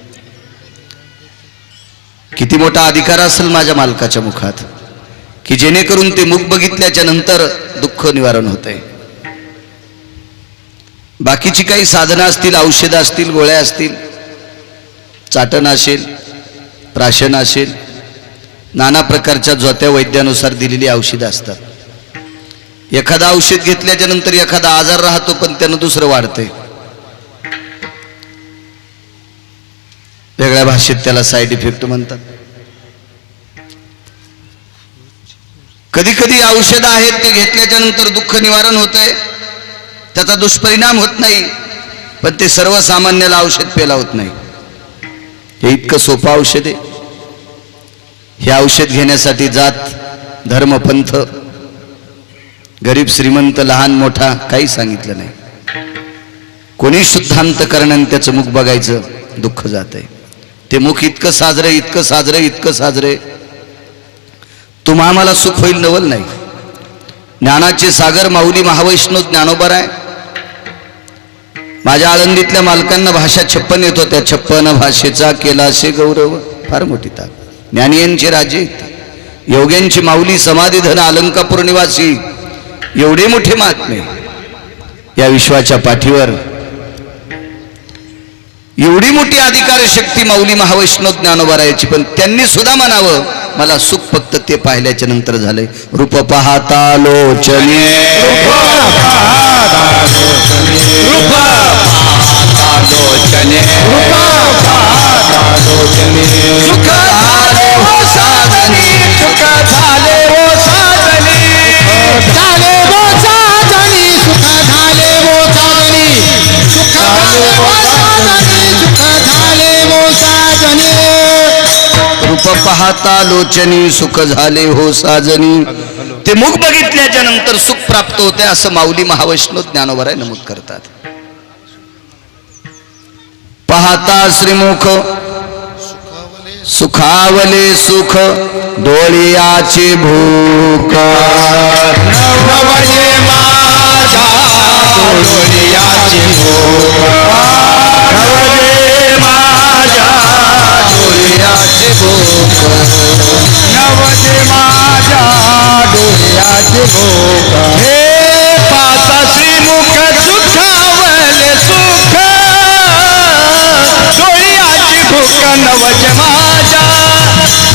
किती मोठा अधिकार असेल माझ्या मालकाच्या मुखात की जेणेकरून ते मुख बघितल्याच्या नंतर दुःख निवारण होत आहे. बाकीची काही साधनं असतील औषधं असतील गोळ्या असतील चाटण असेल प्राशन असेल नाना प्रकारच्या जोत्या वैद्यानुसार दिलेली औषधं असतात. एखादा औषध घेतल्याच्या नंतर एखादा आजार राहतो पण त्यानं दुसरं वाढतंय. वेगळ्या भाषेत त्याला साईड इफेक्ट म्हणतात. कधी कधी औषधं आहेत ते घेतल्याच्या नंतर दुःख निवारण होतंय त्याचा दुष्परिणाम होत नाही पण ते सर्वसामान्याला औषध पेला होत नाही. हे इतकं सोपं औषध आहे. हे औषध घेण्यासाठी जात धर्म पंथ गरीब श्रीमंत लहान मोठा काही सांगितलं नाही. कोणी शुद्धांत करण्याने त्याचं मुख बघायचं दुःख जात आहे. ते मुख इतकं साजरे इतकं साजरे इतकं साजरे तुम्हा आम्हाला सुख होईल नवल नाही. ज्ञानाचे सागर माऊली महावैष्णव ज्ञानोबराय माझ्या आळंदीतल्या मालकांना भाषा 56 येत होत्या. 56 भाषेचा केलाशे गौरव फार मोठी ताक. ज्ञानियांचे राजे योग्यांची माऊली समाधी धन अलंकापूर निवासी एवढे मोठे महात्मे या विश्वाच्या पाठीवर एवढी मोठी अधिकार शक्ती माऊली महावैष्णव ज्ञानोबरायाची पण त्यांनी सुद्धा म्हणावं मला सुख फक्त ते पाहिल्याच्या नंतर झालंय. रूप पाहता लोचने लोचने रूप पाहता लोचने सुख झाले हो साजनी सुख झाले हो साजनी झाले हो साजनी सुख झाले हो साजनी सुख झाले हो साजनी सुख झाले हो साजनी रूप पाहता लोचनी सुख झाले हो साजनी. ते मुख बघितल्याच्या नंतर सुख प्राप्त होते असं माऊली महावैष्णव ज्ञानोबराय नमूद करतात. पाहता श्रीमुख सुखावले सुख डोळ्याची भूक नवजे माझ्या डोळ्याची भूक नवजे माझ्या डोळ्याची भूक नवजे माझ्या डोळ्याची भूक हे पाहता श्रीमुख सुखावले सुख डोळ्याची भूक नवजे माझ्या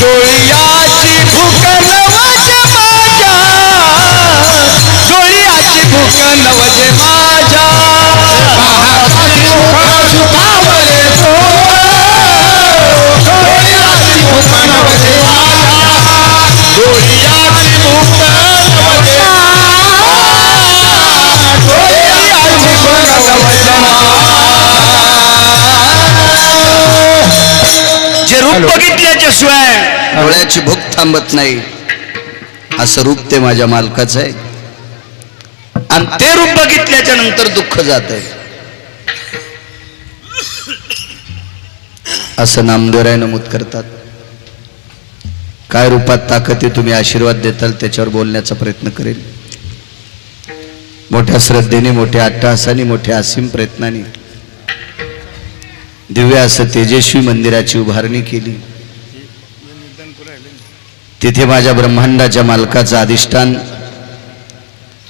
डोळ्याची भूक नवजे माझ्या डोळ्याची भूक नवजे माझ्या पाहता श्रीमुख सुखावले सुख डोळ्याची भूक नवजे माझ्या डोळ्याची भूक नवजे डोळ्याची भूक नवजे जे रूप बघितल्याच्या शिवाय डोळ्याची भूक थांबत नाही असं रूप ते माझ्या मालकाचं आहे. आणि ते रूप बघितल्याच्या नंतर दुःख जात आहे असं नामदेवराय नमूद करतात. काय रूपात ताकद आहे तुम्ही आशीर्वाद देताल त्याच्यावर बोलण्याचा प्रयत्न करेल. मोठ्या श्रद्धेने मोठ्या अट्टहासाने मोठ्या असीम प्रयत्नाने दिव्य असं तेजस्वी मंदिराची उभारणी केली. तिथे माझ्या ब्रह्मांडाच्या मालकाचं अधिष्ठान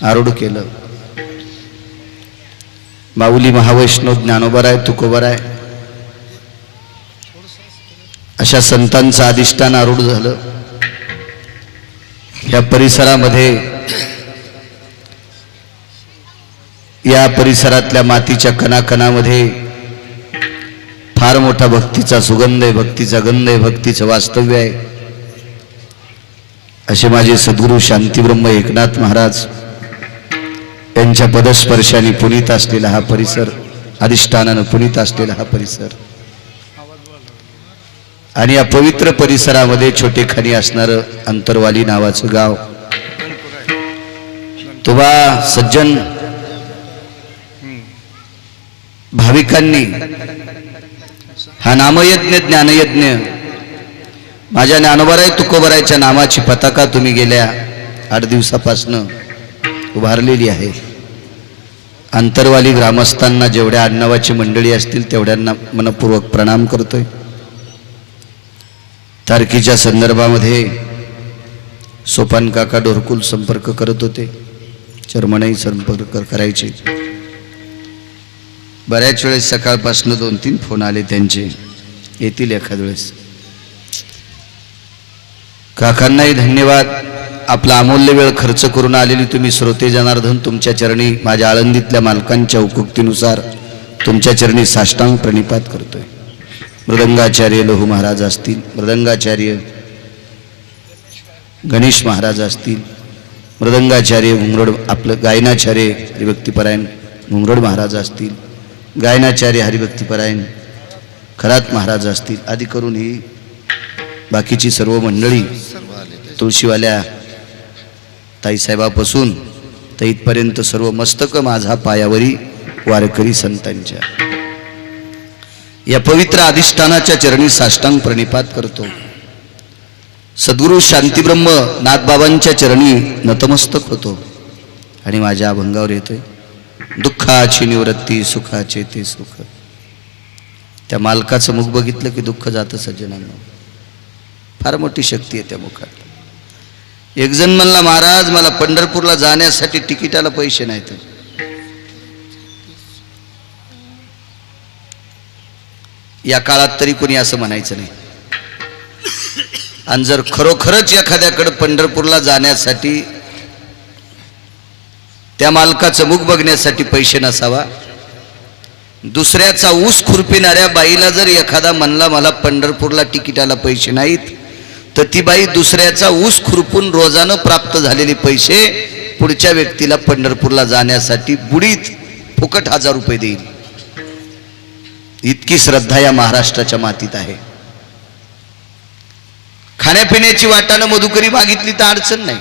आरूढ केलं. माऊली महावैष्णव ज्ञानोबराय तुकोबराय अशा संतांचं अधिष्ठान आरूढ झालं. या परिसरामध्ये या परिसरातल्या मातीच्या कणाकणामध्ये फार मोठा भक्तीचा सुगंध आहे, भक्तीचा गंध आहे, भक्तीचं वास्तव्य आहे. असे माझे सद्गुरू शांतीब्रह्म एकनाथ महाराज यांच्या पदस्पर्शाने पुनीत असलेला हा परिसर, अधिष्ठानानं पुनीत असलेला हा परिसर आणि या पवित्र परिसरामध्ये छोटेखानी असणारं अंतरवाली नावाचं गाव. तुम्हा सज्जन भाविकांनी हा नामयज्ञ ज्ञानयज्ञ माझ्या ज्ञानोबराय तुकोबरायच्या नामाची पताका तुम्ही गेल्या 8 दिवसापासनं उभारलेली आहे. अंतरवाली ग्रामस्थांना जेवढ्या आडनावाची मंडळी असतील तेवढ्यांना मनपूर्वक प्रणाम करतोय. तारखीच्या संदर्भामध्ये सोपान काका डोरकुल संपर्क करत होते, चर्मनाई संपर्क करायचे. बऱ्याच वेळेस सकाळपासून 2-3 फोन आले त्यांचे, येतील एखाद वेळेस. काकांनाही धन्यवाद. आपला अमूल्य वेळ खर्च करून आलेली तुम्ही श्रोते जनार्दन तुमच्या चरणी माझ्या आळंदीतल्या मालकांच्या हुकुक्तीनुसार तुमच्या चरणी साष्टांग प्रणिपात करतोय. मृदंगाचार्य लोहू महाराज असतील, मृदंगाचार्य गणेश महाराज असतील, मृदंगाचार्य घुंगरड आपलं गायनाचार्य हरिभक्तीपरायण घुंगरड महाराज असतील, गायनाचार्य हरिभक्तीपरायण खरात महाराज असतील, आदी करून ही बाकीची सर्व मंडळी तुळशीवाल्या ताईसाहेबापासून तर इथपर्यंत सर्व मस्तक माझा पायावरी वारकरी संतांच्या या पवित्र अधिष्ठानाच्या चरणी साष्टांग प्रणिपात करतो. सद्गुरू शांतीब्रह्म नाथबाबांच्या चरणी नतमस्तक होतो आणि माझ्या अभंगावर येतोय दुःखाची निवृत्ती सुखाचे ते सुख. त्या मालकाचं मुख बघितलं की दुःख जातं सज्जनांना. फार मोठी शक्ती आहे त्या मुखात. एक जण म्हणला, महाराज मला पंढरपूरला जाण्यासाठी तिकिटाला पैसे नाहीत. या काळात तरी कोणी असं म्हणायचं नाही. आणि जर खरोखरच एखाद्याकडे पंढरपूरला जाण्यासाठी त्या मालकाचं मुख बघण्यासाठी पैसे नसावा दुसऱ्याचा ऊस खुरपिणाऱ्या बाईला जर एखादा म्हणला मला पंढरपूरला तिकिटाला पैसे नाहीत, तर ती बाई दुसऱ्याचा ऊस खुरपून रोजानं प्राप्त झालेले पैसे पुढच्या व्यक्तीला पंढरपूरला जाण्यासाठी बुडीत फुकट 1000 रुपये देईल. इतकी श्रद्धा या महाराष्ट्राच्या मातीत आहे. खाण्यापिण्याची वाटाणं मधुकरी मागितली तर अडचण नाही.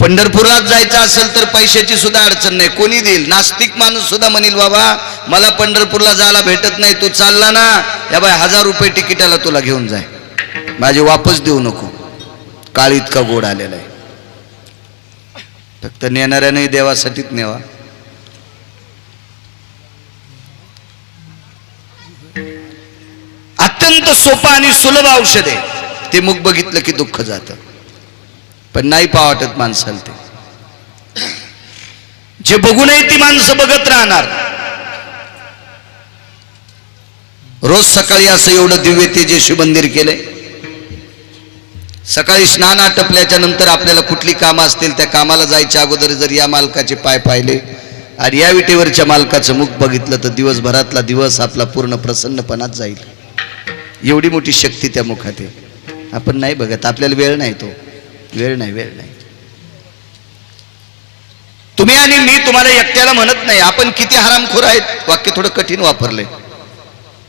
पंढरपुरात जायचं असेल तर पैशाची सुद्धा अडचण नाही, कोणी देईल. नास्तिक माणूस सुद्धा म्हणेल बाबा मला पंढरपूरला जायला भेटत नाही, तू चालला ना, या बाय 1000 रुपये तिकिटाला तुला घेऊन जाय, माझे वापस देऊ नको. काळ इतका गोड आलेला आहे. फक्त नेणाऱ्याने देवासाठीच नेवा. अत्यंत सोपं आणि सुलभ औषध आहे. ते मुख बघितलं की दुःख जातं, पण नाही पाव वाटत माणसाला. ते जे बघू नये ती माणसं बघत राहणार. रोज सकाळी असं एवढं दिव्य तेजस्वी मंदिर केलंय. सकाळी स्नान आटपल्याच्या नंतर आपल्याला कुठली कामं असतील त्या कामाला जायच्या अगोदर जर या मालकाचे पाय पाहिले आणि या विटेवरच्या मालकाचं मुख बघितलं तर दिवसभरातला दिवस आपला पूर्ण प्रसन्नपणात जाईल. एवढी मोठी शक्ती त्या मुखात आहे. आपण नाही बघत, आपल्याला वेळ नाही. तो वेळ नाही. तुम्ही आणि मी तुम्हाला एकट्याला म्हणत नाही. आपण किती हरामखोर आहेत. वाक्य थोडं कठीण वापरले,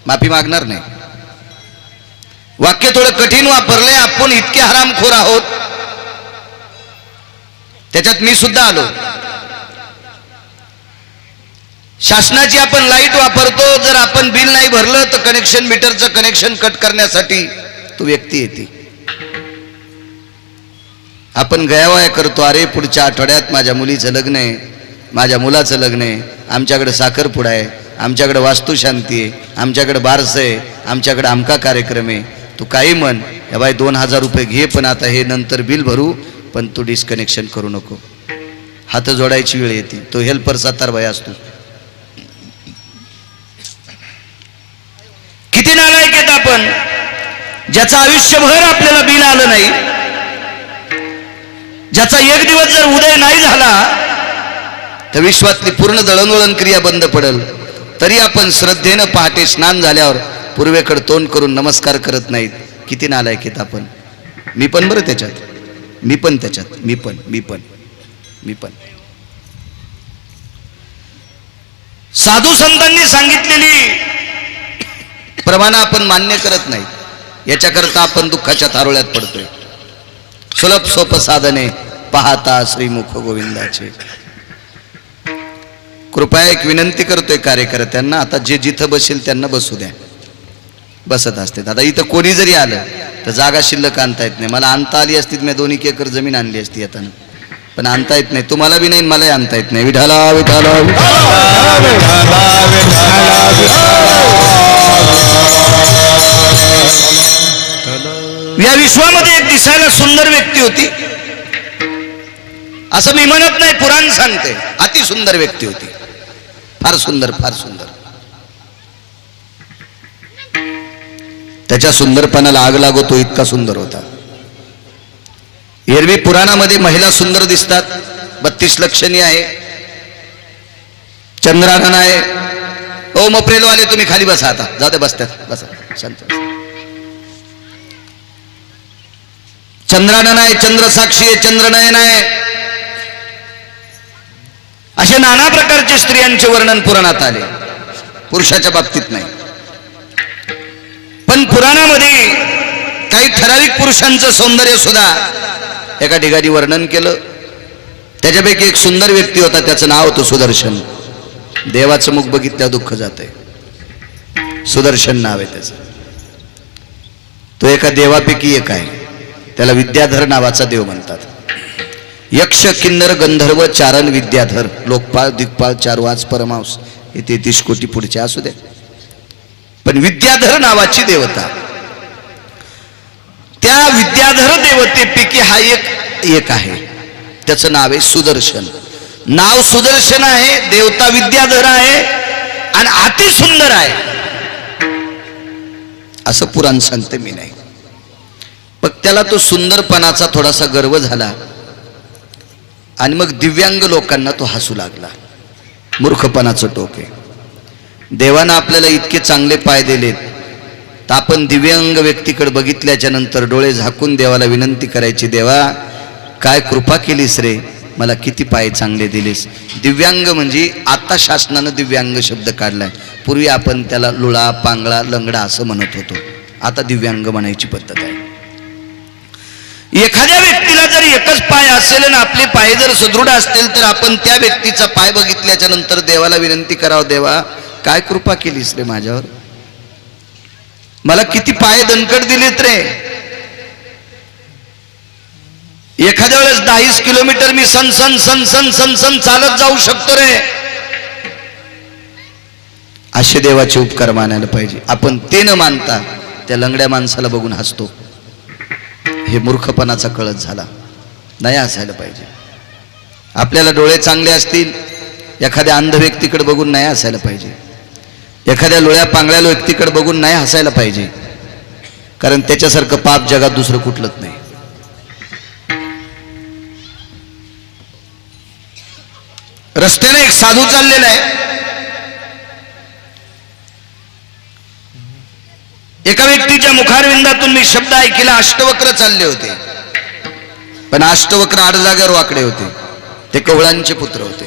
माफी मागणार नाही. वाक्य थोडं कठीण वापरले. आपण इतके हरामखोर आहोत, त्याच्यात मी सुद्धा आलो. शासनाची आपण लाईट वापरतो, जर आपण बिल नाही भरलं तर कनेक्शन मीटरचं कनेक्शन कट करण्यासाठी तो व्यक्ती येते. आपण गयावया करतो, अरे पुढच्या आठवड्यात माझ्या मुलीचं लग्न आहे, माझ्या मुलाचं लग्न आहे, आमच्याकडे साखरपुडा आहे, आमच्याकडे वास्तुशांती आहे, आमच्याकडे बारसं आहे, आमच्याकडे आमका कार्यक्रम आहे. तू काही म्हण, या बाई 2000 रुपये घे, पण आता हे नंतर बिल भरू, पण तू डिस्कनेक्शन करू नको. हात जोडायची वेळ येते. तो हेल्पर 7 बाई असतो. किती नालायक आहेत आपण, ज्याचं आयुष्यभर आपल्याला बिल आलं नाही, ज्याचा एक दिवस जर उदय नाही झाला तर विश्वातली पूर्ण दळणवळण क्रिया बंद पडेल. तरी आपण श्रद्धेनं पहाटे स्नान झाल्यावर पूर्वेकडे तोंड करून नमस्कार करत नाहीत. किती नालायक आहेत आपण. मी पण बरं त्याच्यात, मी पण साधू संतांनी सांगितलेली प्रमाणे आपण मान्य करत नाही. याच्याकरता आपण दुःखाच्या थारोळ्यात पडतोय. सुलभ सोपं साधने पाहता श्रीमुख गोविंदाचे. कृपया एक विनंती करतोय कार्यकर्त्यांना, आता जे जिथं बसेल त्यांना बसू द्या. बसत असते. आता इथं कोणी जरी आलं तर जागा शिल्लक आणता येत नाही. मला आणता आली असती, मी 2 एकर जमीन आणली असती येताना, पण आणता येत नाही. तुम्हाला बी नाही, मलाही आणता येत नाही. विठाला विठाला या विश्वामध्ये एक दिसायला सुंदर व्यक्ती होती. असं मी म्हणत नाही, पुराण सांगते. अति सुंदर व्यक्ती होती. फार सुंदर. त्याच्या सुंदरपणाला आग लागतो, इतका सुंदर होता. एरवी पुराणामध्ये महिला सुंदर दिसतात. 32 लक्षणी आहे, चंद्रानन आहे. ओ मप्रेलवाले तुम्ही खाली बसा, आता जाऊ दे, बसतात, बसा शांत. चंद्रानन आहे, चंद्रसाक्षी आहे, चंद्रनयन आहे. असे नाना प्रकारचे स्त्रियांचे वर्णन पुराणात आले. पुरुषाच्या बाबतीत नाही. पण पुराणामध्ये काही ठराविक पुरुषांचं सौंदर्य सुद्धा एका ठिकाणी वर्णन केलं. त्याच्यापैकी एक सुंदर व्यक्ती होता, त्याचं नाव होतं सुदर्शन. देवाचं मुख बघितल्या दुःख जातंय. सुदर्शन नाव आहे त्याचं. तो एका देवापैकी एक आहे. त्याला विद्याधर नावाचा देव म्हणतात. यक्ष किन्नर गंधर्व चारण विद्याधर, लोकपाळ दिग्पाळ चारवाच परमांस, हे 33 कोटी पुढचे असू दे. पण विद्याधर नावाची देवता, त्या विद्याधर देवतेपैकी हा एक आहे. त्याचं नाव आहे सुदर्शन. नाव सुदर्शन आहे, देवता विद्याधर आहे आणि अति सुंदर आहे असं पुराण सांगते, मी नाही. पण त्याला तो सुंदरपणाचा थोडासा गर्व झाला आणि मग दिव्यांग लोकांना तो हसू लागला. मूर्खपणाचं टोक आहे. देवानं आपल्याला इतके चांगले पाय दिलेत, तर आपण दिव्यांग व्यक्तीकडे बघितल्याच्या नंतर डोळे झाकून देवाला विनंती करायची, देवा काय कृपा केलीस रे, मला किती पाय चांगले दिलेस. दिव्यांग म्हणजे आता शासनानं दिव्यांग शब्द काढलाय. पूर्वी आपण त्याला लुळा, पांगळा, लंगडा असं म्हणत होतो. आता दिव्यांग म्हणायची पद्धत आहे. एखाद्या व्यक्तीला जर एकच पाय असेल आणि आपले पाय जर सुदृढ असतील तर आपण त्या व्यक्तीचा पाय बघितल्याच्या नंतर देवाला विनंती करावं, देवा काय कृपा केलीस रे माझ्यावर, मला किती पाय दणकट दिलेत रे. एखाद्या वेळेस 10 किलोमीटर मी सन सन सन सन सन सन चालत जाऊ शकतो रे. असे देवाचे उपकार मानायला पाहिजे. आपण ते न मानता त्या लंगड्या माणसाला बघून हसतो, हे मूर्खपणाचा कळत झाला. नाही हसायला पाहिजे. आपल्याला डोळे चांगले असतील, एखाद्या अंध व्यक्तीकडे बघून नाही हसायला पाहिजे. एखाद्या लोळ्या पांगळ्या व्यक्तीकडे बघून नाही हसायला पाहिजे, कारण त्याच्यासारखं पाप जगात दुसरं कुठलंच नाही. रस्त्याने एक साधू चाललेला आहे. एका व्यक्तीच्या मुखारविंदातून मी शब्द ऐकला, अष्टवक्र चालले होते, पण अष्टवक्र 8 जागेवर वाकडे होते. ते कवळांचे पुत्र होते,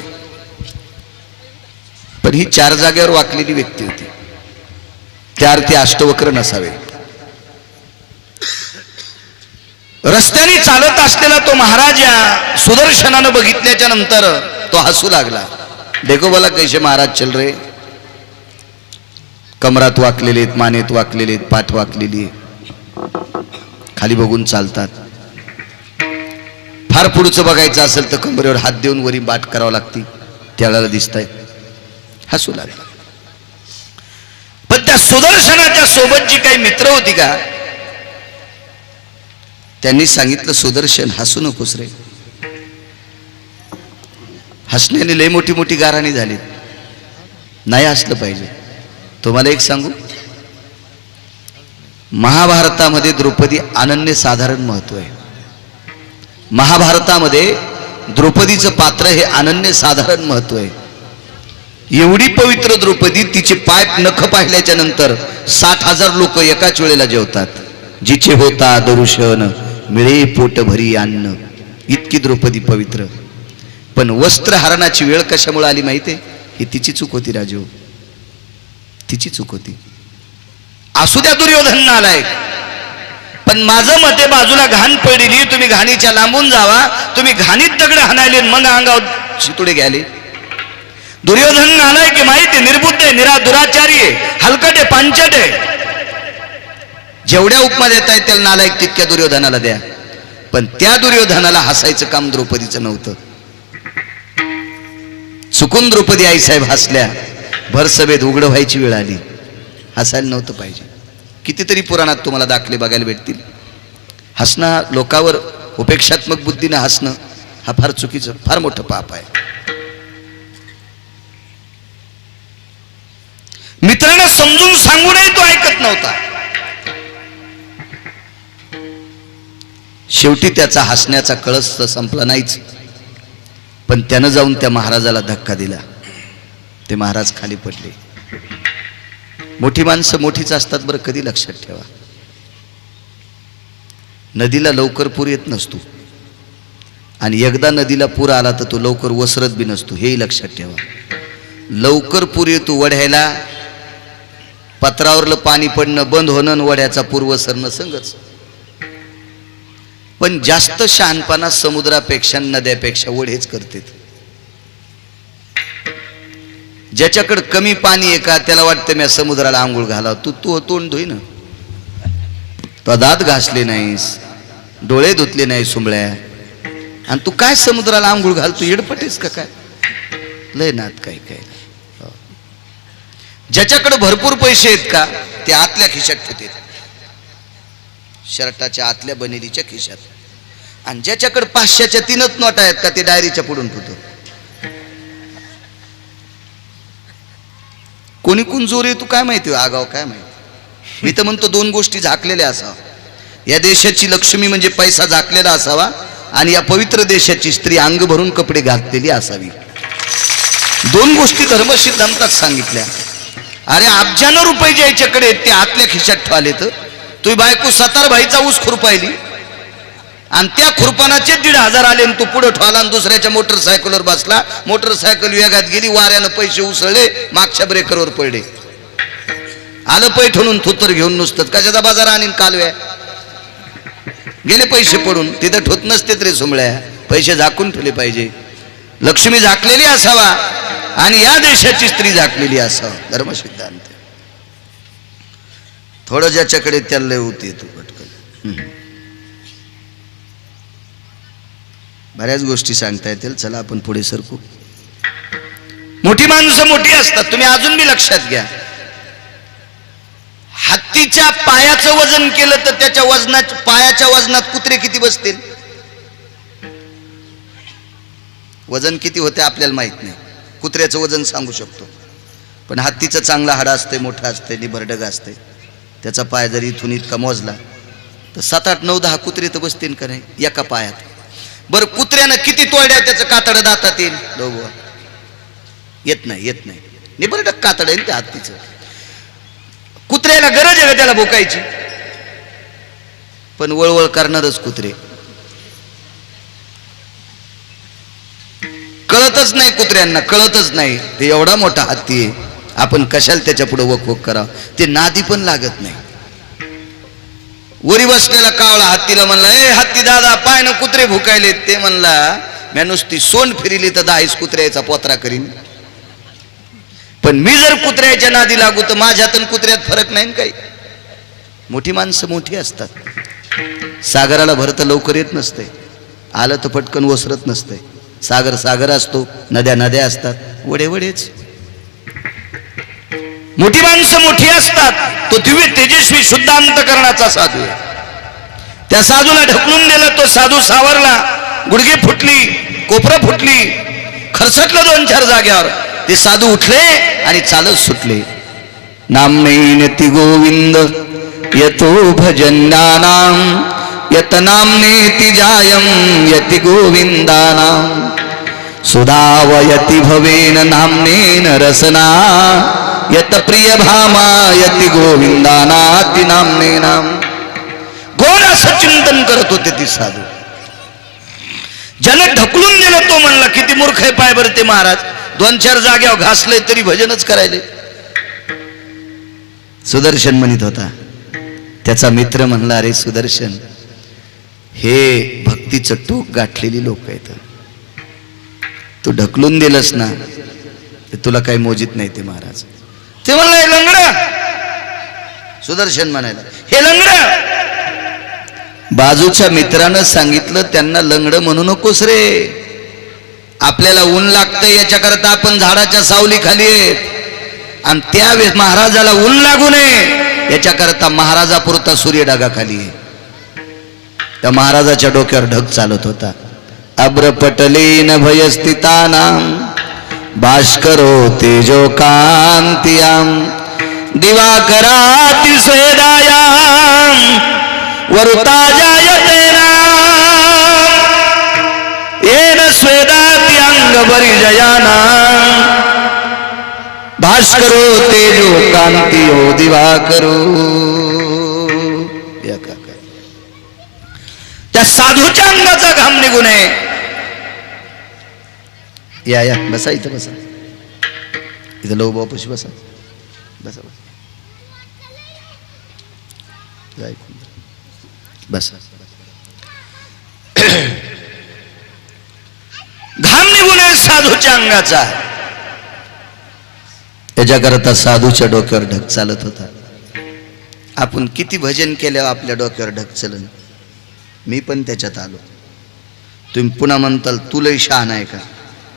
पण ही 4 जागेवर वाकलेली व्यक्ती होती. त्या अर्थी अष्टवक्र नसावे. रस्त्याने चालत असलेला तो महाराज या सुदर्शनानं बघितल्याच्या नंतर तो हसू लागला. देखो बोला कैसे महाराज चल रहे, कमरात वाकलेले, मानेत वाकलेले, पाठ वाकलेली, खाली बघून चालतात. फार पुढचं बघायचं असेल तर कमरेवर हात देऊन वरी बाट करावं लागते, त्याला दिसतंय. हसू लागला. पण त्या सुदर्शनाच्या सोबत जी काही मित्र होती का, त्यांनी सांगितलं, सुदर्शन हसू नकोस रे. हसण्याने लय मोठी मोठी गाराणी झाली, नाही हसलं पाहिजे. तुम्हाला एक सांगू, महाभारतामध्ये द्रौपदी अनन्यसाधारण महत्व आहे. महाभारतामध्ये द्रौपदीचं पात्र हे अनन्यसाधारण महत्व आहे. एवढी पवित्र द्रौपदी, तिचे पाय नख पाहिल्याच्या नंतर 60,000 लोक एकाच वेळेला जेवतात. जिचे होता दरुशन मिळे पोट भरी अन्न, इतकी द्रौपदी पवित्र. पण वस्त्रहरणाची वेळ कशामुळे आली माहिती आहे? ही तिची चूक होती राजू, तिची चूक होती. असू द्या दुर्योधन आलाय, पण माझं मते बाजूला घाण पडली, तुम्ही घाणीच्या लांबून जावा. तुम्ही घाणीत दगड हाणायले, मग अंगावर शितुडे घ्याले. दुर्योधन आलाय की माहिती, निर्बुद्ध आहे, दुराचारी आहे, हलकट आहे, पांचट आहे. जेवढ्या उपमा देत आहेत त्याला नालायक तितक्या दुर्योधनाला द्या. पण त्या दुर्योधनाला हसायचं काम द्रौपदीचं नव्हतं. चुकून द्रौपदी आईसाहेब हसल्या, भर सभेत उघड व्हायची वेळ आली. हसायला नव्हतं पाहिजे. कितीतरी पुराणात तुम्हाला दाखले बघायला भेटतील. हसणं, लोकावर उपेक्षात्मक बुद्धीनं हसणं, हा फार चुकीचं, फार मोठं पाप आहे. मित्रांना समजून सांगूनही तो ऐकत नव्हता. शेवटी त्याचा हसण्याचा कळस तर संपला नाहीच, पण त्यानं जाऊन त्या महाराजाला धक्का दिला. ते महाराज खाली पडले. मोठी माणसं मोठीच असतात बरं, कधी लक्षात ठेवा. नदीला लवकर पूर येत नसतो, आणि एकदा नदीला पूर आला तर तो लवकर वसरत बी नसतो, हेही लक्षात ठेवा. लवकर पूर येतो वढ्याला, पत्रावरलं पाणी पडणं बंद होणं, वढ्याचा पूर वसरणं संगच. पण जास्त शहाणपणा समुद्रापेक्षा नद्यापेक्षा वढेच करतात. ज्याच्याकडे कमी पाणी आहे का, त्याला वाटतं मी समुद्राला आंघोळ घालावं. तू तोंड धुई ना, तो दात घासले नाहीस, डोळे धुतले नाही सुंबळ्या, आणि तू काय समुद्राला आंघोळ घालतो? येडपटेस का काय? लय नात काय काय. ज्याच्याकडे भरपूर पैसे आहेत का, ते आतल्या खिशात ठेवतात, शर्टाच्या आतल्या बनेलीच्या खिशात. आणि ज्याच्याकडे 500च्या 3च नोटा आहेत का, ते डायरीच्या पुढून ठेवतो. कोणी कोण जोर येतो काय माहिती, आगाव काय माहिती. मी तर म्हणतो 2 गोष्टी झाकलेल्या असावा. या देशाची लक्ष्मी म्हणजे पैसा झाकलेला असावा, आणि या पवित्र देशाची स्त्री अंग भरून कपडे घातलेली असावी. 2 गोष्टी धर्मसिद्धांतात सांगितल्या. अरे अब्जानं रुपये ज्याच्याकडे आहेत ते आतल्या खिशात ठेवले तर तुझी बायको 7 भाईचा ऊस खुरपायली आणि त्या खुरपानाचे 1,500 आले आणि तू पुढे ठेवला आणि दुसऱ्याच्या मोटरसायकलवर बसला, मोटरसायकल वेगात गेली, वाऱ्यानं पैसे उसळले, मागच्या ब्रेकरवर पडले, आलं पैठ म्हणून थुतर घेऊन नुसतं कशाचा बाजार आणीन कालव्या गेले पैसे पडून. तिथं ठोत नसते रे सुमळ्या, पैसे झाकून ठेवले पाहिजे. लक्ष्मी झाकलेली असावा आणि या देशाची स्त्री झाकलेली असावा, धर्मसिद्धांत. थोडं ज्याच्याकडे त्याला लय होते तू पटकन. बऱ्याच गोष्टी सांगता येतील, चला आपण पुढे सरकू. मोठी माणसं मोठी असतात, तुम्ही अजून बी लक्षात घ्या. हत्तीच्या पायाचं वजन केलं तर त्याच्या वजनात, पायाच्या वजनात कुत्रे किती बसतील? वजन किती होते आपल्याला माहित नाही, कुत्र्याचं वजन सांगू शकतो. पण हत्तीचं चांगला हाडा असते, मोठा असते, निबरडग असते, त्याचा पाय जरी इथून इतका मोजला तर 7, 8, 9, 10 कुत्रे तर बसतील का नाही एका पायात. बरं कुत्र्यानं किती तोड्या त्याचं कातड दातात येईल? येत नाही, येत नाही. निबरडग कातड आहे त्या हत्तीचं. कुत्र्याला गरज आहे त्याला भोकायची, पण वळवळ करणारच कुत्रे. कळतच नाही कुत्र्यांना, कळतच नाही ते एवढा मोठा हत्ती आहे, आपण कशाला त्याच्या पुढे वक वक करावं. ते नादी पण लागत नाही. वरी बसलेला कावळा हत्तीला म्हणला, ए हत्ती दादा, पाय न कुत्रे भुकायले. ते म्हणला, मी नुसती सोंड फिरिली तर 10 कुत्र्याचा पोत्रा करीन, पण मी जर कुत्र्याच्या नादी लागू तर माझ्यात आणि कुत्र्यात फरक नाही काही. मोठी माणसं मोठी असतात. सागराला भरत लवकर येत नसते, आलं तर पटकन ओसरत नसते. सागर सागर असतो, नद्या नद्या असतात, वडे वडेच. मोठी माणसं मोठी असतात. तो दिव्य तेजस्वी शुद्ध अंतकरणाचा साधू आहे. त्या साधूला ढकलून दिलं, तो साधू सावरला, गुडघे फुटली, कोपरं फुटली, खरसटलं 2-4 जाग्यावर. ते साधू उठले आणि चालत सुटले. नामनेति गोविंद यतो भजन्यानां यत नामनेति जायं यति गोविंदानां सुधावयति भवेन नामनेन रसना यत प्रिय भामा यति गोविंदानाति नामनेनाम. गोड असं चिंतन करत होते ती साधू. ज्यानं ढकलून दिलं तो म्हणला, किती मूर्ख आहे पाय बरं ते महाराज, 2-4 जाग्यावर घासले तरी भजनच करायले. सुदर्शन म्हणत होता. त्याचा मित्र म्हणला, अरे सुदर्शन, हे भक्तीचं टोक गाठलेली लोक आहेत, तू ढकलून दिलंस ना ते तुला काही मोजित नाही ते महाराज. ते म्हणलं, हे लंगडं. सुदर्शन म्हणायला, हे लंगडं. बाजूच्या मित्रानं सांगितलं, त्यांना लंगडं म्हणू नकोस रे, आपल्याला ऊन लागतं याच्याकरता आपण झाडाच्या सावली खाली आहेत, आणि त्यावेळेस महाराजाला ऊन लागू नये याच्याकरता महाराजापुरता सूर्यडागा खाली आहे. त्या महाराजाच्या डोक्यावर ढग चालत होता. अब्रपटलेन भयस्थितानां भास्करो तेजो कांतियां दिवाकराति स्वेदायां वरुताजायतेना येन स्वेदाति अंगपरिजयाना भास्करो तेजो कांतियो दिवाकरो. त्या साधूच्या अंगाचा घाम निघू नये. या या बसा, इथं बसा, इथं लो बापूशी बसा, बसा बसा. घाम निघू नये साधूच्या अंगाचा. याच्याकरता साधूच्या डोक्यावर ढग चालत होता. आपण किती भजन केल्यावर आपल्या डोक्यावर ढग चलन. मी पण त्याच्यात आलो. तुम्ही पुन्हा म्हणताल तुलाही शहाणा आहे का,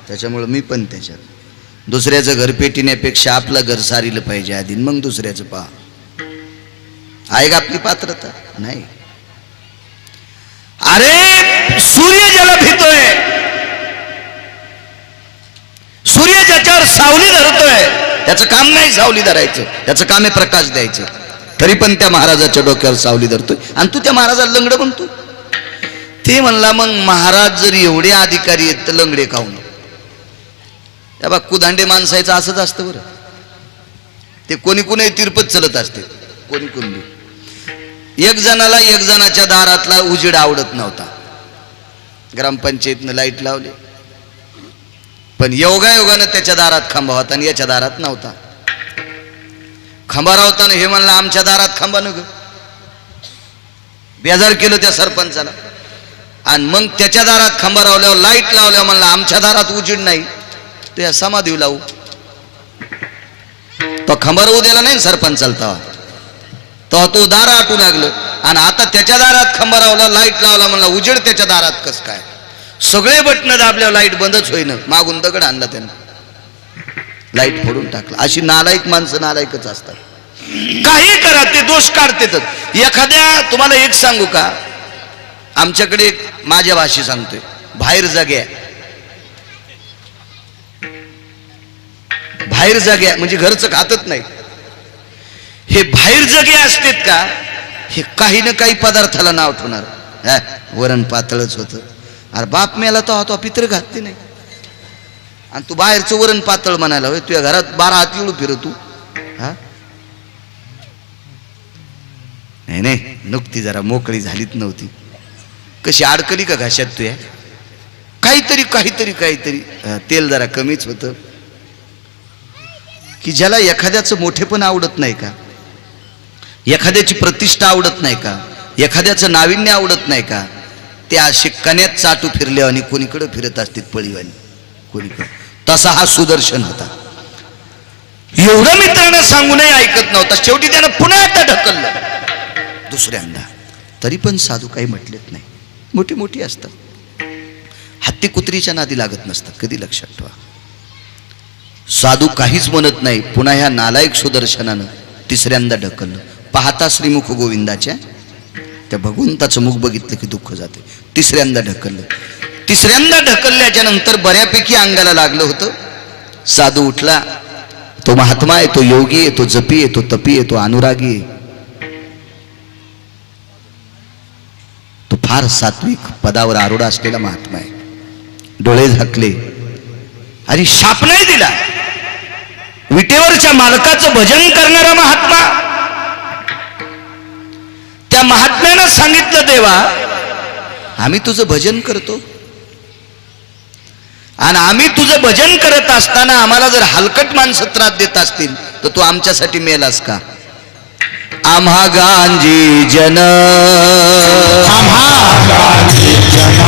त्याच्यामुळे मी पण त्याच्यात. दुसऱ्याचं घर पेटण्यापेक्षा आपलं घर सारीलं पाहिजे आधी, मग दुसऱ्याचं पहा. आहे का आपली पात्रता? नाही. अरे सूर्य ज्याला भीतोय, सूर्य ज्याच्यावर सावली धरतोय, त्याचं काम नाही सावली धरायचं, त्याचं काम आहे प्रकाश द्यायचं. तरी पण त्या महाराजाच्या डोक्यावर सावली धरतोय आणि तू त्या महाराजाला लंगडं म्हणतो. ते म्हणला, मग महाराज जर एवढे अधिकारी आहेत तर लंगडे खाऊन. त्या बा कुदांडे माणसाचं असंच असतं बरं. ते कोणी कोणी तिरपत चलत असते, कोणी कोणी. एक जणाला एक जणाच्या दारातला उजेड आवडत नव्हता. ग्रामपंचायतनं लाईट लावली, पण योगायोगानं त्याच्या दारात खांबा होता आणि याच्या दारात नव्हता. खांबा रावताना हे म्हणलं आमच्या दारात खांबा न ग, बेजार केलं त्या सरपंचाला. आणि मग त्याच्या दारात खांबा रावल्यावर लाईट लावल्यावर म्हणलं आमच्या दारात उजेड नाही, तो या समाधी लावू. तो खांबा राहू दिला नाही सरपंचाला, तेव्हा तो दार आटू लागलं. आणि आता त्याच्या दारात खांबा रावला, लाईट लावला, म्हणला उजेड त्याच्या दारात कस काय. सगळे बटणं दाबल्यावर लाईट बंदच होईना. मागून दगड आणला त्यानं, लाईट फोडून टाकला. अशी नालायक माणसं नालायकच असतात. काही करा ते दोष काढतेच. एखाद्या, तुम्हाला एक सांगू का, आमच्याकडे माझ्या भाषेत सांगतोय, बाहेर जाग्या, बाहेर जाग्या म्हणजे घरचं खातच नाही. हे बाहेर जगे असतेत का, हे काही ना काही पदार्थाला नाव ठेवणार. वरण पातळच होतं. अरे बाप मेला तो पित्र घातली नाही, आणि तू बाहेरचं वरण पातळ म्हणायला होय. तुझ्या घरात 12 हात येऊ फिर तू. हा नाही नाही, नुकती जरा मोकळी झालीच नव्हती. कशी अडकली का घशात तुया. काहीतरी काहीतरी काहीतरी तेल जरा कमीच होतं. की ज्याला एखाद्याचं मोठेपण आवडत नाही का, एखाद्याची प्रतिष्ठा आवडत नाही का, एखाद्याचं नाविन्य आवडत नाही का, त्या शिक्काण्यात चाटू फिरले आणि कोणीकडे फिरत असतील पळीवानी कोणीकडे. तसा हा सुदर्शन होता. एवढं मित्रांना सांगूनही ऐकत नव्हता. शेवटी त्यानं पुन्हा एकदा ढकललं दुसऱ्यांदा. तरी पण साधू काही म्हटलेत नाही. मोठी मोठी असतात, हत्ती कुत्रीच्या नादी लागत नसतात, कधी लक्षात ठेवा. साधू काहीच म्हणत नाही. पुन्हा ह्या नालायक सुदर्शनानं तिसऱ्यांदा ढकललं. पाहता श्रीमुख गोविंदाच्या त्या भगवंताचं मुख बघितलं की दुःख जाते. तिसऱ्यांदा ढकललं. तिसऱ्यांदा ढकलल्याच्या नंतर बऱ्यापैकी अंगाला लागलं होतं. साधू उठला. तो महात्मा आहे, तो योगी आहे, तो जपी आहे, तो तपी आहे, तो अनुरागी आहे. तो फार सात्विक पदावर आरूढ असलेला महात्मा आहे. डोळे झाकले आणि शाप नाही दिला. विटेवरच्या मालकाचं भजन करणारा महात्मा. त्या महात्म्यानं सांगितलं, देवा आम्ही तुझं भजन करतो, आणि आम्ही तुझं भजन करत असताना आम्हाला जर हलकट माणसं त्रास देत असतील तर तू आमच्यासाठी मेलास का. आम्हा गांजी जन, आम्हा गांजी जन,